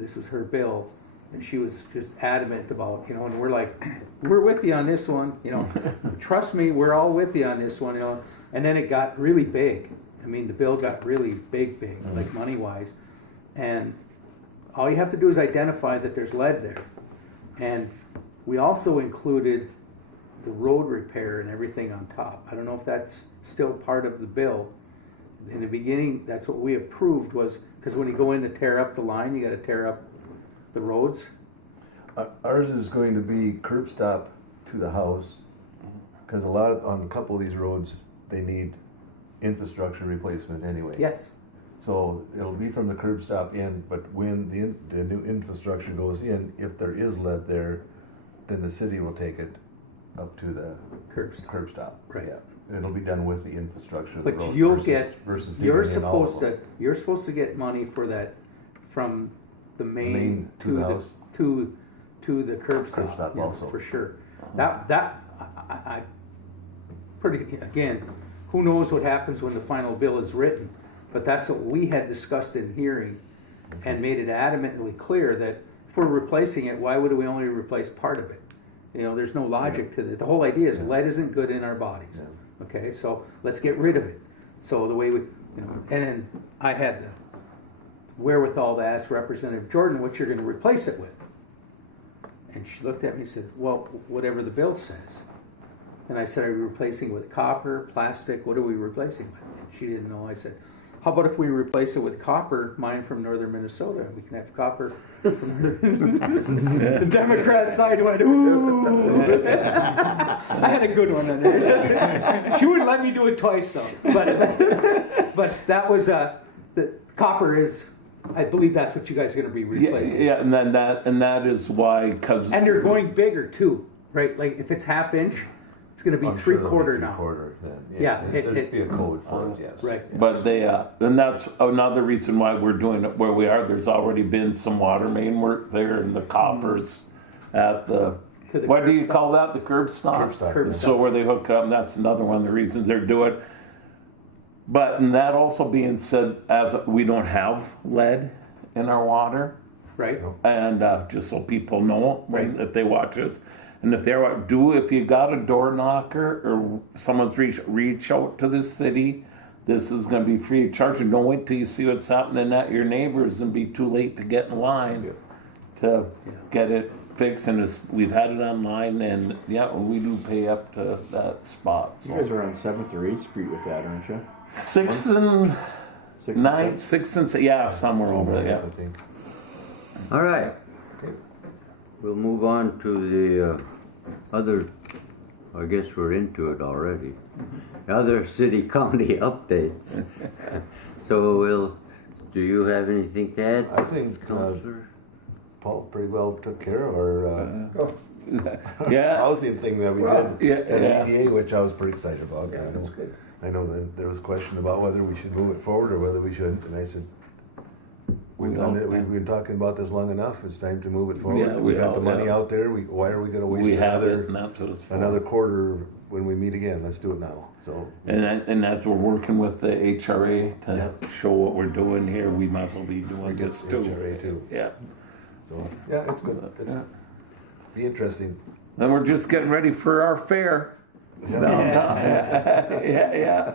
this was her bill, and she was just adamant about, and we're like, we're with you on this one, trust me, we're all with you on this one, and then it got really big. I mean, the bill got really big, like money-wise, and all you have to do is identify that there's lead there. And we also included the road repair and everything on top. I don't know if that's still part of the bill. In the beginning, that's what we approved was, because when you go in to tear up the line, you got to tear up the roads. Ours is going to be curb stop to the house, because on a couple of these roads, they need infrastructure replacement anyway. Yes. So it'll be from the curb stop in, but when the new infrastructure goes in, if there is lead there, then the city will take it up to the Curb stop. Right. Yeah. It'll be done with the infrastructure of the But road you'll versus digging you're in all of supposed them. you're supposed to get money for that from the main to the house. to the curb stop. Curb stop also. For sure. That I pretty, again, who knows what happens when the final bill is written, but that's what we had discussed in hearing and made it adamantly clear that if we're replacing it, why would we only replace part of it? There's no logic to it. The whole idea is lead isn't good in our bodies. Yeah. Okay, so let's get rid of it. So the way we, and then I had the wherewithal to ask Representative Jordan what you're going to replace it with. And she looked at me and said, well, whatever the bill says. And I said, are we replacing it with copper, plastic? What are we replacing with? And she didn't know. I said, how about if we replace it with copper, mine from northern Minnesota? We can have copper from the Democrat side went, ooh. I had a good one on there. She wouldn't let me do it twice, though. But that was, the copper is, I believe that's what you guys are going to be replacing. Yeah, and then that is why, because And they're going bigger, too, right? Like, if it's half inch, it's going to be I'm sure it'll be 3/4 now. Three-quarter then. Yeah, There'd be a code for it, yes. Right. But they, and that's another reason why we're doing it where we are. There's already been some water main work there, and the coppers at the, To the what do curb you stop. call that? The curb stop? Curb stop, Curb yeah. stop. So where they hook up, and that's another one of the reasons they're doing it. But and that also being said, as we don't have lead in our water, Right? And just so people know, right, that they watch this. And if if you got a door knocker or someone's reach out to the city, this is going to be free of charge. And don't wait till you see what's happening at your neighbors and be too late to get in line to get it fixed. And we've had it online, and we do pay up to that spot. You guys are on 7th or 8th Street with that, aren't you? 6th and 9th, 6th and 7th, somewhere over there. I think. All right. Okay. We'll move on to the other, I guess we're into it already. Other city-county updates. So do you have anything to add, I think Counselor? Paul pretty well took care of our Yeah. housing thing that we did Yeah, at EDA, which I was pretty excited about. I know that there was a question about whether we should move it forward or whether we shouldn't, and I said, we've been talking about this long enough, it's time to move it forward. Yeah, we got the money out there, why are we gonna waste We have it, and that's what it's for. another quarter when we meet again? Let's do it now, so. And that's we're working with the HRA to Yeah. show what we're doing here. We might as well be doing this too. HRA too. Yeah. So, yeah, it's good, be interesting. And we're just getting ready for our fair. Yeah.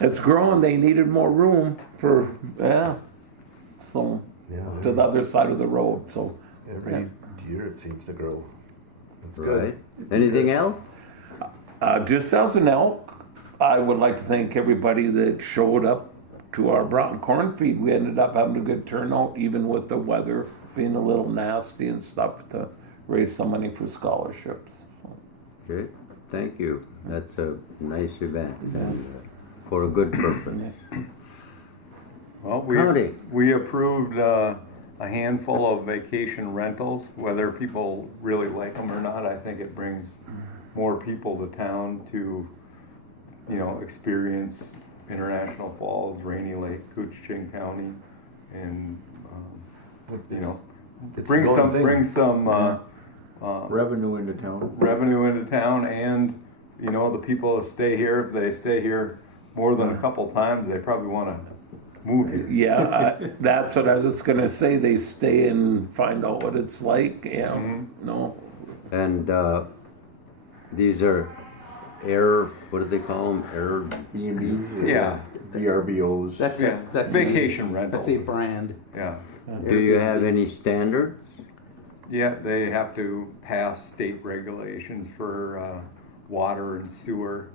It's growing. They needed more room for, so, to the other side of the road, so. Every year it seems to grow. It's Right. good. Anything else? Just as an elk, I would like to thank everybody that showed up to our Broughton corn feed. We ended up having a good turnout, even with the weather being a little nasty and stuff, to raise some money for scholarships. Okay, thank you. That's a nice event and for a good purpose. Well, Howdy. we approved a handful of vacation rentals, whether people really like them or not. I think it brings more people to town to, experience International Falls, Rainy Lake, Koochiching County, and It's bring the going thing. some Revenue into town. revenue into town, and the people that stay here, if they stay here more than a couple times, they probably want to move here. Yeah, that's what I was just gonna say. They stay and find out what it's like. Yeah, Mm-hmm. no. And these are what do they call them? B&Bs. Yeah. VRBOs. That's Vacation rental. That's a brand. Yeah. Do you have any standards? Yeah, they have to pass state regulations for water and sewer.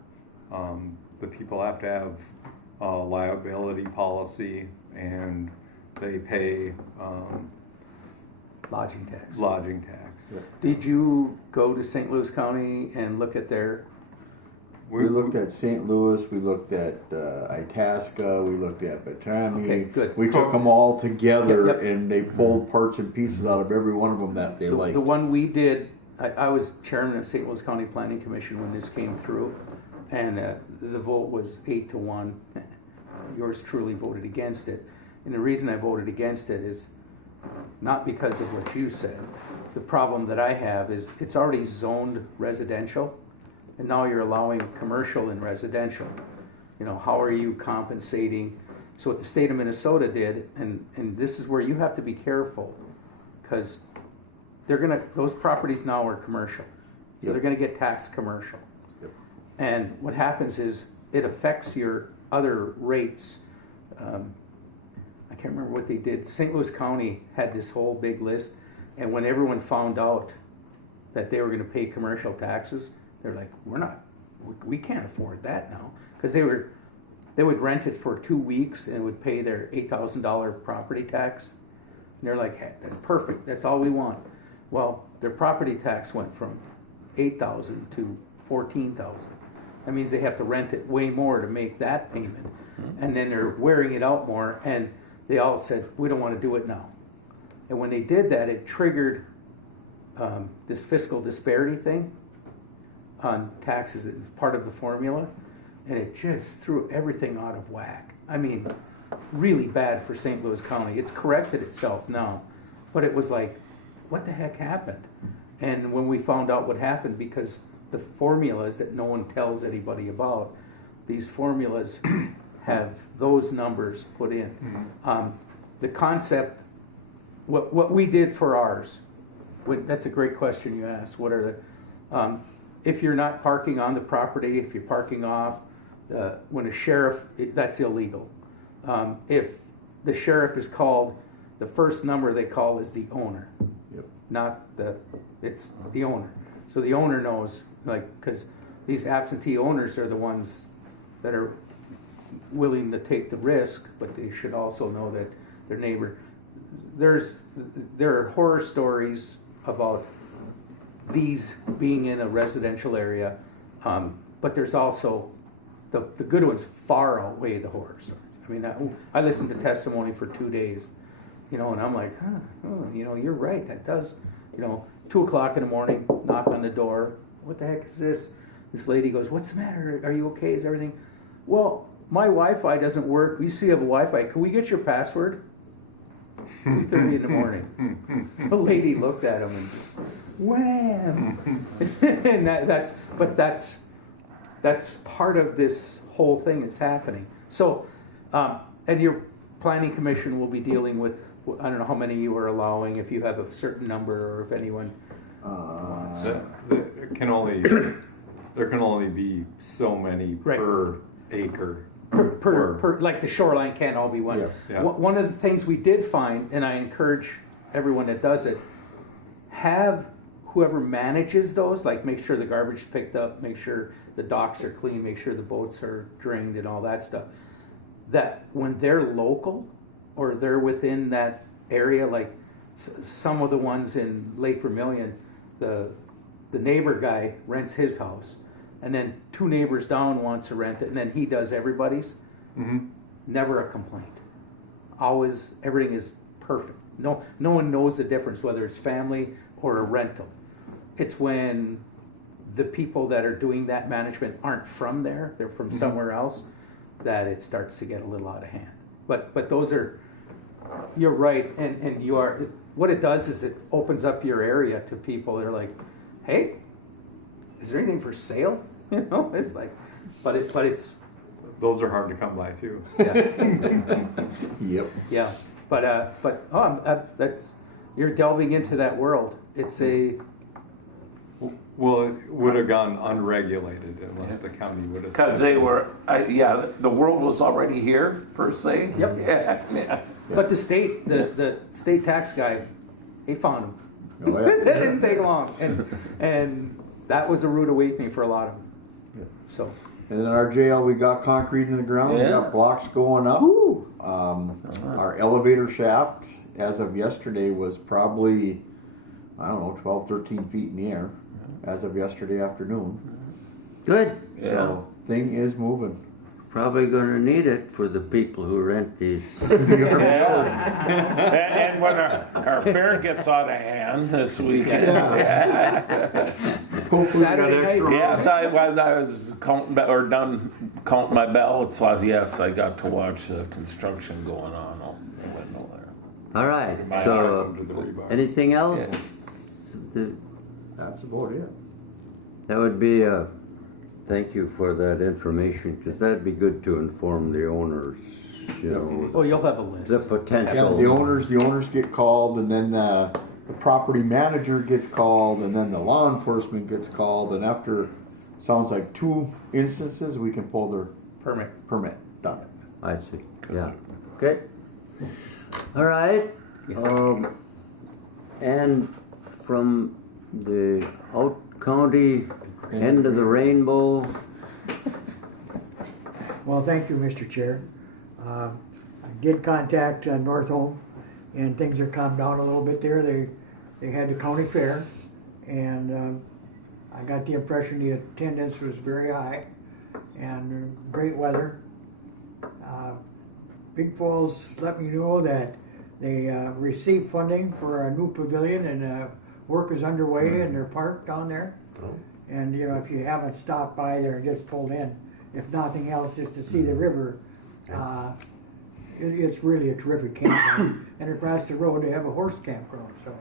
The people have to have a liability policy, and they pay Lodging tax. lodging tax. Did you go to St. Louis County and look at their? We looked at St. Louis, we looked at Itasca, we looked at Batami. Okay, good. We took them all together Yep. and they pulled parts and pieces out of every one of them that they liked. The one we did, I was chairman of St. Louis County Planning Commission when this came through, and the vote was 8-1. Yours truly voted against it. And the reason I voted against it is not because of what you said. The problem that I have is it's already zoned residential, and now you're allowing commercial and residential. How are you compensating? So what the state of Minnesota did, and this is where you have to be careful, because those properties now are commercial. So they're gonna get taxed commercial. Yep. And what happens is it affects your other rates. I can't remember what they did. St. Louis County had this whole big list, and when everyone found out that they were gonna pay commercial taxes, they're like, we can't afford that now. Because they would rent it for 2 weeks and would pay their $8,000 property tax. And they're like, hey, that's perfect, that's all we want. Well, their property tax went from $8,000 to $14,000. That means they have to rent it way more to make that payment. And then they're wearing it out more, and they all said, we don't want to do it now. And when they did that, it triggered this fiscal disparity thing on taxes. It was part of the formula, and it just threw everything out of whack. I mean, really bad for St. Louis County. It's corrected itself now, but it was like, what the heck happened? And when we found out what happened, because the formulas that no one tells anybody about, these formulas have those numbers put in. The concept what we did for ours, that's a great question you asked. What are the, if you're not parking on the property, if you're parking off, when a sheriff, that's illegal. If the sheriff is called, the first number they call is the owner, Yep. not it's the owner. So the owner knows, like, because these absentee owners are the ones that are willing to take the risk, but they should also know that their neighbor. There are horror stories about these being in a residential area, but there's also the good ones far outweigh the horror stories. I mean, I listened to testimony for 2 days, and I'm like, you're right, that does, 2 o'clock in the morning, knock on the door, what the heck is this? This lady goes, what's the matter? Are you okay? Is everything? Well, my Wi-Fi doesn't work. We see you have a Wi-Fi. Can we get your password? 2:30 in the morning. The lady looked at him and wham! And that's part of this whole thing that's happening. So, and your planning commission will be dealing with, I don't know how many you are allowing, if you have a certain number, or if anyone wants. There can only be so many Right. per acre. Per like the shoreline can't all be one. Yeah. Yeah. One of the things we did find, and I encourage everyone that does it, have whoever manages those, like make sure the garbage is picked up, make sure the docks are clean, make sure the boats are drained and all that stuff, that when they're local or they're within that area, like some of the ones in Lake Vermilion, the neighbor guy rents his house, and then 2 neighbors down wants to rent it, and then he does everybody's. Mm-hmm. Never a complaint. Always, everything is perfect. No one knows the difference whether it's family or a rental. It's when the people that are doing that management aren't from there; they're from somewhere else, that it starts to get a little out of hand. But those are, you're right, and you are. What it does is it opens up your area to people. They're like, hey, is there anything for sale? It's like, but it's Those are hard to come by too. yeah, Yep. yeah. But that's, you're delving into that world. It's a Well, it would have gone unregulated unless the county would have. Because they were, the world was already here, per se. Yep. Yeah. But the state tax guy, he found him. Oh, yeah. That didn't take long, and that was a rude awakening for a lot of them. Yeah. So And then our jail, we got concrete in the ground, we Yeah. got blocks going up. Our elevator shaft, as of yesterday, was probably, 12, 13 feet in the air, as of yesterday afternoon. Good. Yeah. So, thing is moving. Probably gonna need it for the people who rent these. Yeah. And when our fair gets out of hand this weekend. Hopefully Saturday night. Yes, I was counting, or done counting my ballots. Yes, I got to watch the construction going on out the window there. All right, My so arm to the rebar. anything else? Yeah. That's about it. That would be thank you for that information, because that'd be good to inform the owners, oh, you'll have a list. the Yeah, potential. the owners get called, and then the property manager gets called, and then the law enforcement gets called, and after, sounds like 2 instances, we can pull their permit. Done. I see, yeah. Okay. All right. And from the out county end of the rainbow, Well, thank you, Mr. Chair. I did contact North Home, and things have calmed down a little bit there. They had the county fair, and I got the impression the attendance was very high, and great weather. Big Falls let me know that they received funding for a new pavilion, and work is underway, and they're parked down there. Oh. And if you haven't stopped by there and just pulled in, if nothing else, just to see the river, it's really a terrific campground. And across the road, they have a horse campground, so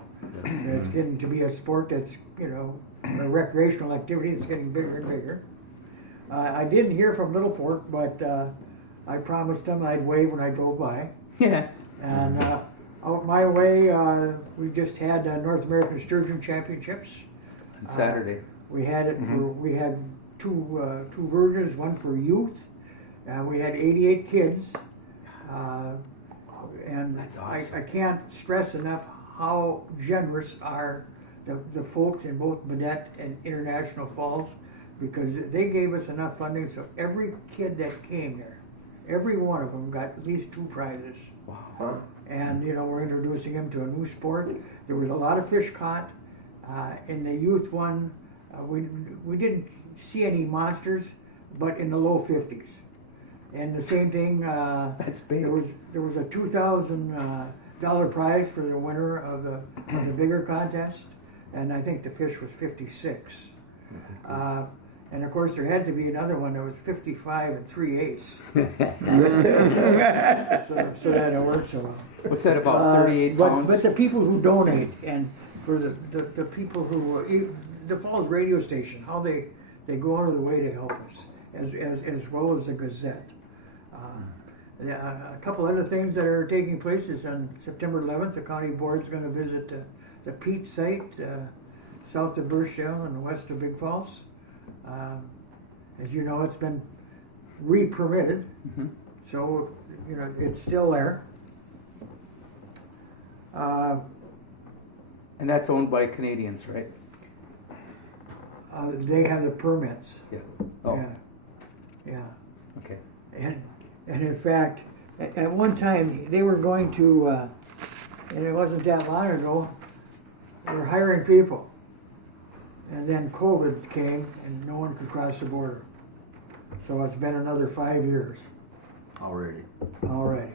it's getting to be a sport that's, a recreational activity that's getting bigger and bigger. I didn't hear from Little Fork, but I promised them I'd wave when I drove by. Yeah. And Out my way, we just had North American Sturgeon Championships. On Saturday. We had it for, we had two versions, one for youth. We had 88 kids. And That's awesome. I can't stress enough how generous are the folks in both Manette and International Falls, because they gave us enough funding so every kid that came there, every one of them got at least 2 prizes. Wow. And, you know, we're introducing them to a new sport. There was a lot of fish caught. In the youth one, we didn't see any monsters, but in the low 50s. And the same thing, That's big. there was a $2,000 prize for the winner of the bigger contest, and I think the fish was 56. And of course, there had to be another one that was 55 3/8. So that it worked so well. What's that, about 38 pounds? But the people who donate, and for the people who, the Falls radio station, how they go out of the way to help us, as well as the Gazette. A couple other things that are taking place is on September 11th, the county board is going to visit the Pete site south of Birchdale and west of Big Falls. As you know, it's been re-permitted, so you know it's still there. And that's owned by Canadians, right? They have the permits. Yeah. Oh, Yeah. Yeah. okay. And in fact, at one time, they were going to, and it wasn't that long ago, they were hiring people. And then COVID came and no one could cross the border. So it's been another 5 years Already. already.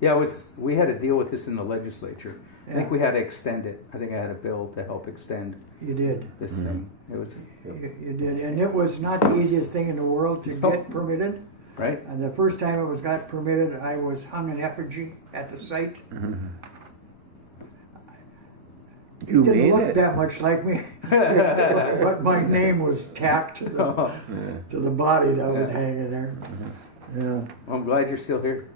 Yeah, we had to deal with this in the legislature. I think Yeah. we had to extend it. I think I had a bill to help extend You did. this thing. It was, You did. And it was not the easiest thing in the world to get permitted. right? And the first time it was got permitted, I was hung in effigy at the site. You It didn't made look it. that much like me, but my name was tacked to the body that was hanging there. Yeah. I'm glad you're still here.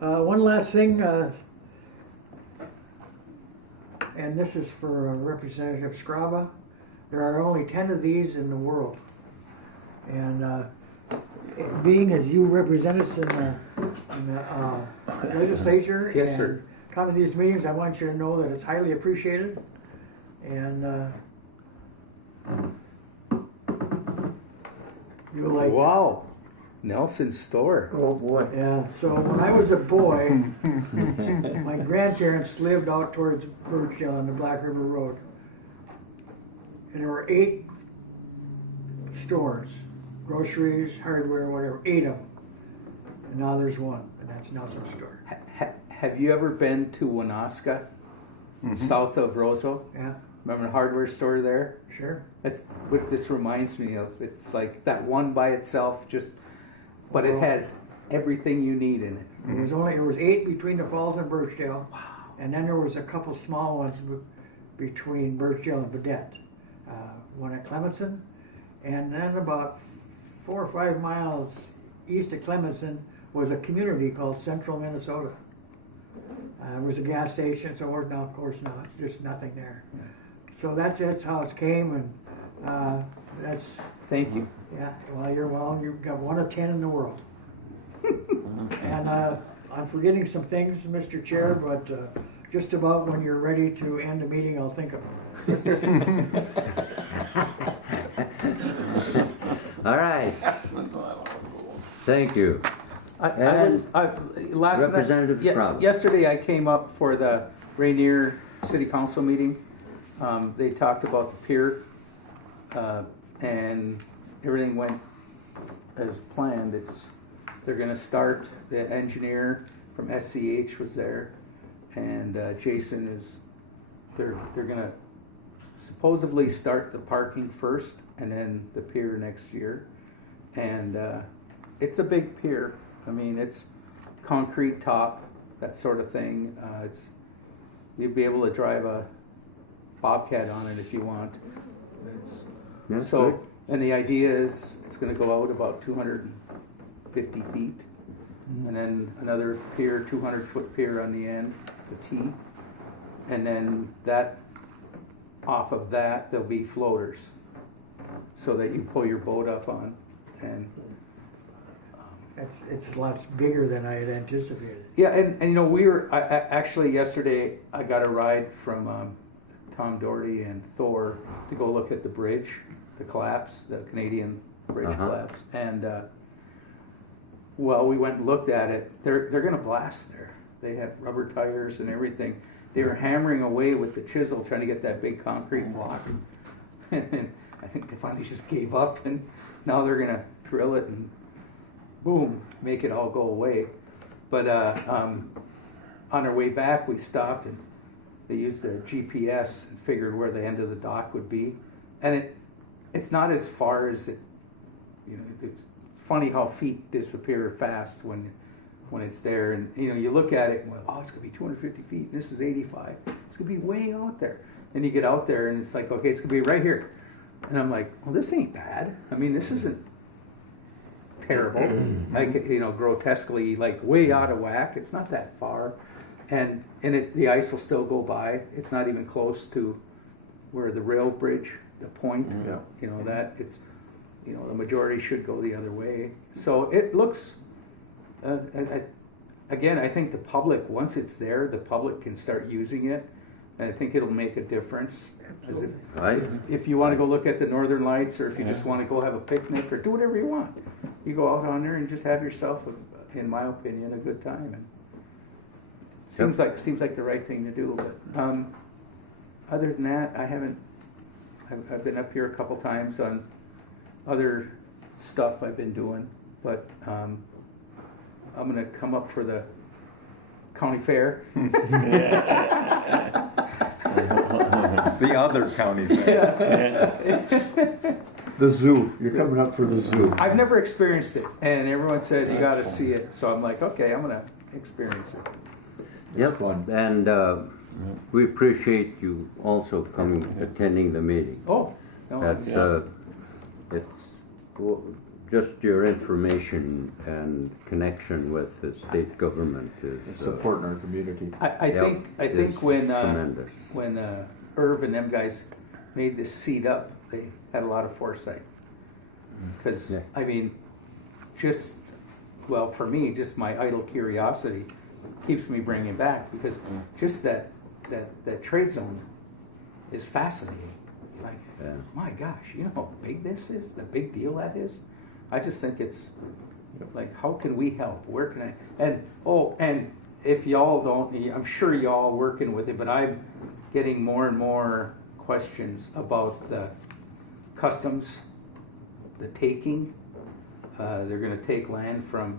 One last thing, and this is for Representative Scraba. There are only 10 of these in the world. And being as you represent us in the legislature Yes, sir. and come to these meetings, I want you to know that it's highly appreciated. And you'll like it. Wow. Nelson's store. Oh, boy. Yeah, so when I was a boy, my grandparents lived out towards Birchdale on the Black River Road. And there were 8 stores, groceries, hardware, whatever, 8 of them. And now there's one, and that's Nelson's store. Have you ever been to Wanaska, south of Roseville? Yeah, Remember the hardware store there? sure. That's what this reminds me of. It's like that one by itself, but it has everything you need in it. There was 8 between the Falls and Birchdale. Wow. And then there was a couple small ones between Birchdale and Badette. One at Clementson, and then about 4 or 5 miles east of Clementson was a community called Central Minnesota. It was a gas station, so now, of course, now it's just nothing there. So that's how it came, and that's, Thank you. yeah, well, you've got 1 of 10 in the world. And I'm forgetting some things, Mr. Chair, but just about when you're ready to end the meeting, I'll think of them. All right. Thank you. Representative Scraba. Yesterday I came up for the Rainier City Council meeting. They talked about the pier, and everything went as planned. They're going to start. The engineer from SCH was there, and Jason is. They're going to supposedly start the parking first, and then the pier next year. And it's a big pier. I mean, it's concrete top, that sort of thing. You'd be able to drive a Bobcat on it if you want. That's So, good. and the idea is it's going to go out about 250 feet. and then another pier, 200-foot pier on the end, the T. And then that, off of that, there'll be floaters, so that you pull your boat up on. And It's a lot bigger than I had anticipated. yeah, and you know, actually yesterday I got a ride from Tom Doherty and Thor to go look at the bridge, the collapse, the Canadian bridge collapse, and well, we went and looked at it. They're going to blast there. They have rubber tires and everything. They were hammering away with the chisel trying to get that big concrete block, and I think they finally just gave up, and now they're going to drill it and boom, make it all go away. But on our way back, we stopped and they used the GPS and figured where the end of the dock would be, and it's not as far as it. You know, it's funny how feet disappear fast when it's there, and you know, you look at it and well, oh, it's gonna be 250 feet. And this is 85. It's gonna be way out there. And you get out there and it's like, okay, it's gonna be right here. And I'm like, well, this ain't bad. I mean, this isn't terrible, like, you know, grotesquely like way out of whack. It's not that far, and the ice will still go by. It's not even close to where the rail bridge, the point. Yeah. You know that it's, you know, the majority should go the other way. So it looks. Again, I think the public, once it's there, the public can start using it, and I think it'll make a difference. As if you want to go look at the Northern Lights, or if you just want to go have a picnic, or do whatever you want, you go out on there and just have yourself, in my opinion, a good time. And seems like the right thing to do. But other than that, I've been up here a couple times on other stuff I've been doing, but I'm going to come up for the county fair. The other county fair. The zoo. You're coming up for the zoo. I've never experienced it, and everyone said you got to see it. So I'm like, okay, I'm going to experience it. Yep, Fun. and we appreciate you also coming, attending the meeting. Oh, no, That's, it's just your information and connection with the state government is Supporting our community. I think is when tremendous. when Irv and them guys made this seat up, they had a lot of foresight. Because Yeah. I mean, for me, just my idle curiosity keeps me bringing back, because just that trade zone is fascinating. It's like, Yeah. my gosh, you know how big this is, the big deal that is. I just think it's like, how can we help? Where can I? And if y'all don't, I'm sure y'all working with it, but I'm getting more and more questions about the customs, the taking. They're going to take land from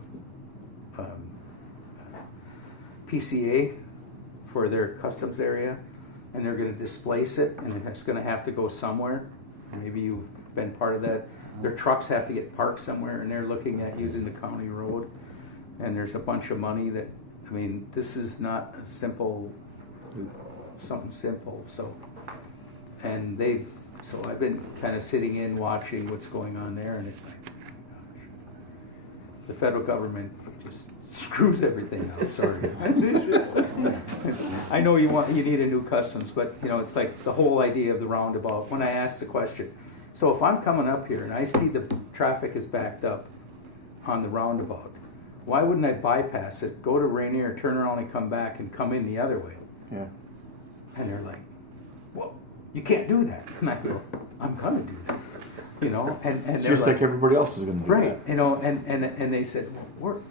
PCA for their customs area, and they're going to displace it, and it's going to have to go somewhere. Maybe you've been part of that. Their trucks have to get parked somewhere, and they're looking at using the county road. And there's a bunch of money that, I mean, this is not a simple, something simple. So I've been kind of sitting in watching what's going on there, and it's like, the federal government just screws everything up. Sorry. I know you need a new customs, but you know, it's like the whole idea of the roundabout. When I asked the question, so if I'm coming up here and I see the traffic is backed up on the roundabout, why wouldn't I bypass it, go to Rainier, turn around and come back and come in the other way? Yeah. And they're like, well, you can't do that. And I go, I'm gonna do that. You know, and It's they're just like everybody else is going to do right, that. you know, and they said, we'll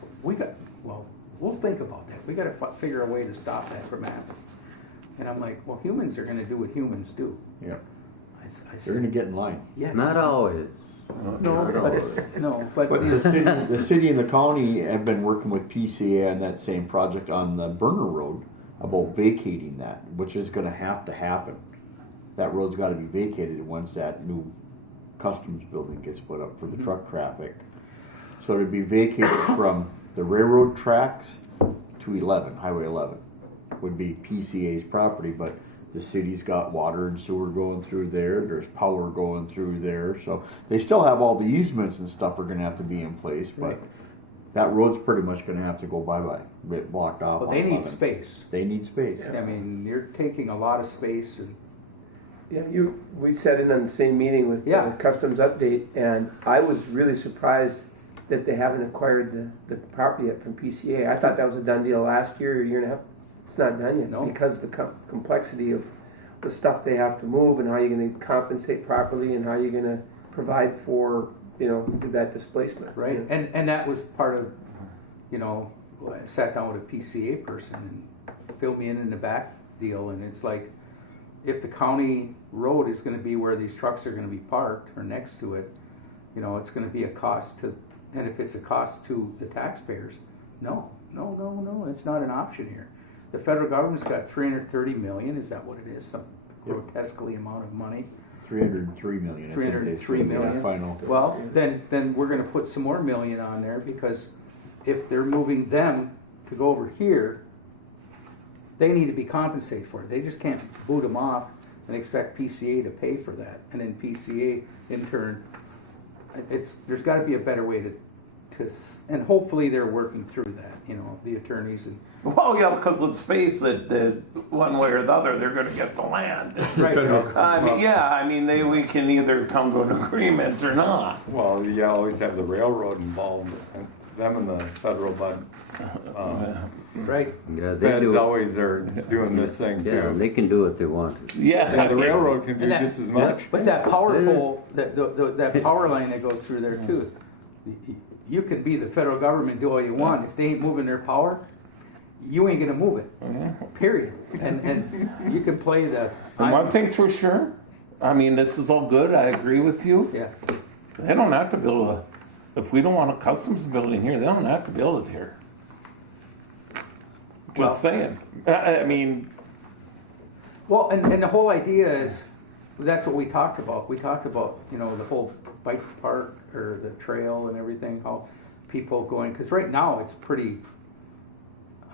think about that. We got to figure a way to stop that from happening. And I'm like, well, humans are going to do what humans do. Yeah. I They're going to get in line. yes. Not always. But But the city and the county have been working with PCA on that same project on the Burner Road about vacating that, which is going to happen. That road's got to be vacated once that new customs building gets put up for the truck traffic. So it'd be vacated from the railroad tracks to 11, Highway 11, would be PCA's property, but the city's got water and sewer going through there, there's power going through there, so they still have all the easements and stuff are gonna have to be in place, but that road's pretty much gonna have to go bye-bye, get blocked off. Well, on they need 11. space. They need space. I mean, you're taking a lot of space and, Yeah, we sat in on the same meeting with Yeah. the customs update, and I was really surprised that they haven't acquired the property yet from PCA. I thought that was a done deal last year, a year and a half. It's not done yet, No. because the complexity of the stuff they have to move, and how you're gonna compensate properly, and how you're gonna provide for, that displacement. right? And that was part of, I sat down with a PCA person and filled me in the back deal, and it's like, if the county road is gonna be where these trucks are gonna be parked, or next to it, it's gonna be a cost to, and if it's a cost to the taxpayers, no, it's not an option here. The federal government's got 330 million, is that what it is? Some grotesquely amount of money. 303 million. I think they 303 said, yeah, million. Final. Well, then we're gonna put some more million on there, because if they're moving them to go over here, they need to be compensated for it. They just can't boot them off and expect PCA to pay for that. And then PCA in turn, there's gotta be a better way to, and hopefully they're working through that, the attorneys and. Well, yeah, because let's face it, one way or the other, they're gonna get the land. Right. We can either come to an agreement or not. Well, you always have the railroad involved, them and the federal, but Right. Yeah, they feds do it. always are doing this thing Yeah, too. they can do what they want to. Yeah, the railroad can do And that- just as much. But that power pole, that power line that goes through there too, you can be the federal government, do all you want. If they ain't moving their power, you ain't gonna move it, period. And you can play the. And one thing's for sure, this is all good, I agree with you. Yeah, They don't have to build if we don't want a customs building here, they don't have to build it here. Well- Just saying. well, and the whole idea is, that's what we talked about. We talked about, the whole bike park or the trail and everything, how people going, because right now it's pretty,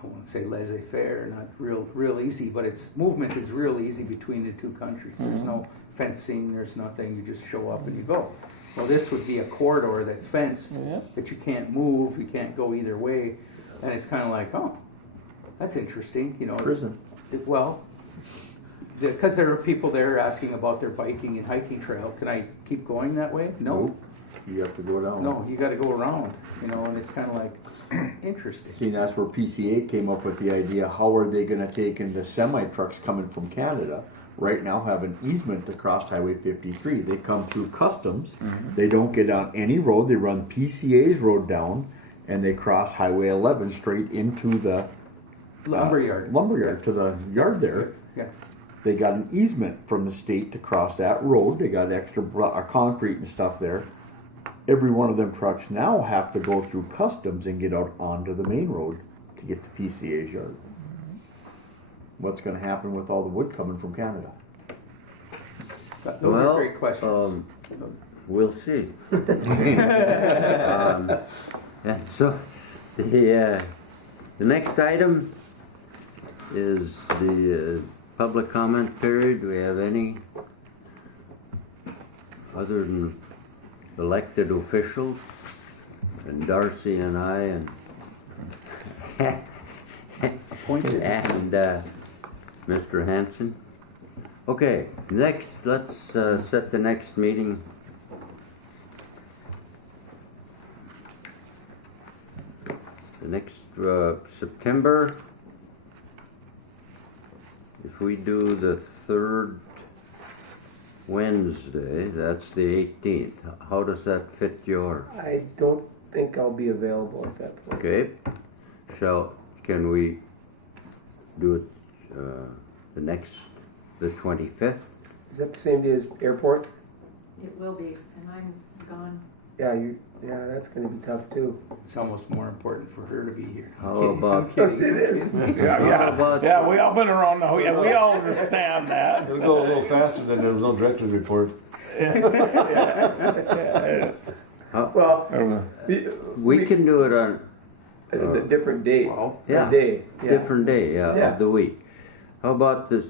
I won't say laissez-faire, not real easy, but movement is real easy between the two countries. There's no fencing, there's nothing, you just show up and you go. Well, this would be a corridor that's fenced, Yeah. that you can't move, you can't go either way, and it's kind of like, oh, that's interesting, it's- Prison. Well, because there are people there asking about their biking and hiking trail. Can I keep going that way? No, You have to go down. no, you got to go around, and it's kind of like interesting. See, that's where PCA came up with the idea, how are they gonna take in the semi-trucks coming from Canada? Right now have an easement across Highway 53. They come through customs. They don't get on any road. They run PCA's road down, and they cross Highway 11 straight into the Lumberyard. lumberyard, to the yard there. Yeah. They got an easement from the state to cross that road. They got extra concrete and stuff there. Every one of them trucks now have to go through customs and get out onto the main road to get to PCA's yard. What's going to happen with all the wood coming from Canada? Those are great questions. We'll see. And so the next item is the public comment period. Do we have any other than elected officials and Darcy and I and Appointed. and Mr. Hanson? Okay, next, let's set the next meeting. The next September, if we do the third Wednesday, that's the 18th. How does that fit your? I don't think I'll be available at that point. Okay, can we do it the 25th? Is that the same day as airport? It will be, and I'm gone. Yeah, that's gonna be tough too. It's almost more important for her to be here. How about, I'm kidding. Yeah, about- yeah, we all been around now, yeah, we all understand that. It'll go a little faster than there was no director's report. Well, we can do it on a different date. Well, yeah, A day. Yeah. different day Yeah. of the week. How about this?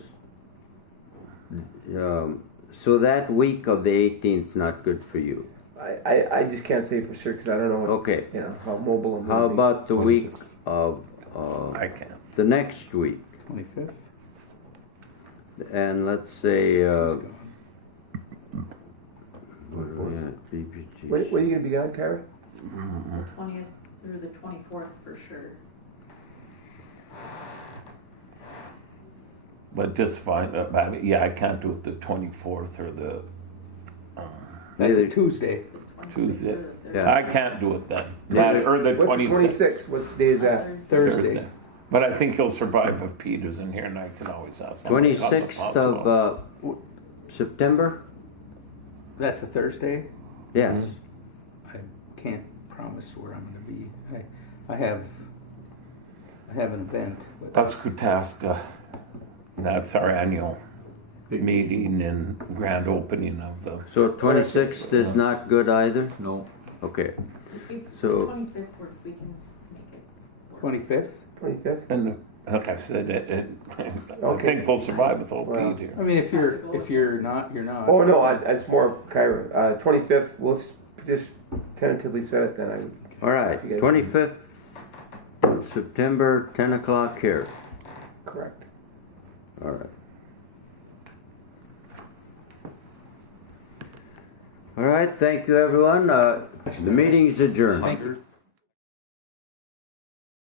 So that week of the 18th is not good for you. I just can't say for sure because I don't know what, Okay. you know, how mobile I'm How gonna be. about the week 26th. of, I can't. the next week? 25th? And let's say, When are you gonna be gone, Kara? The 20th through the 24th for sure. But just find out, I mean, yeah, I can't do it the 24th or the, That's Neither- a Tuesday. 26th Tuesday. or the Yeah. I can't do it then. Neither- Or the What's the 26th. 26th? What day is that? Thursday. But I think he'll survive if Peter's in here and I can always ask him. to come if 26th of possible. September? That's a Thursday. Yes. I can't promise where I'm gonna be. I have an event. But That's Kutaska. That's our annual meeting and grand opening of the, So 26th is not good either? No. Okay. If So- the 25th works, we can make it work. 25th? 25th? and like I said, I Okay. think we'll survive with old Well, Pete I here. mean, if you're not, you're not. Oh, no, it's more Kyra. 25th, we'll just tentatively set it then. All right, 25th of September, 10 o'clock here. Correct. All right. All right, thank you, everyone. The meeting is adjourned. Thank you.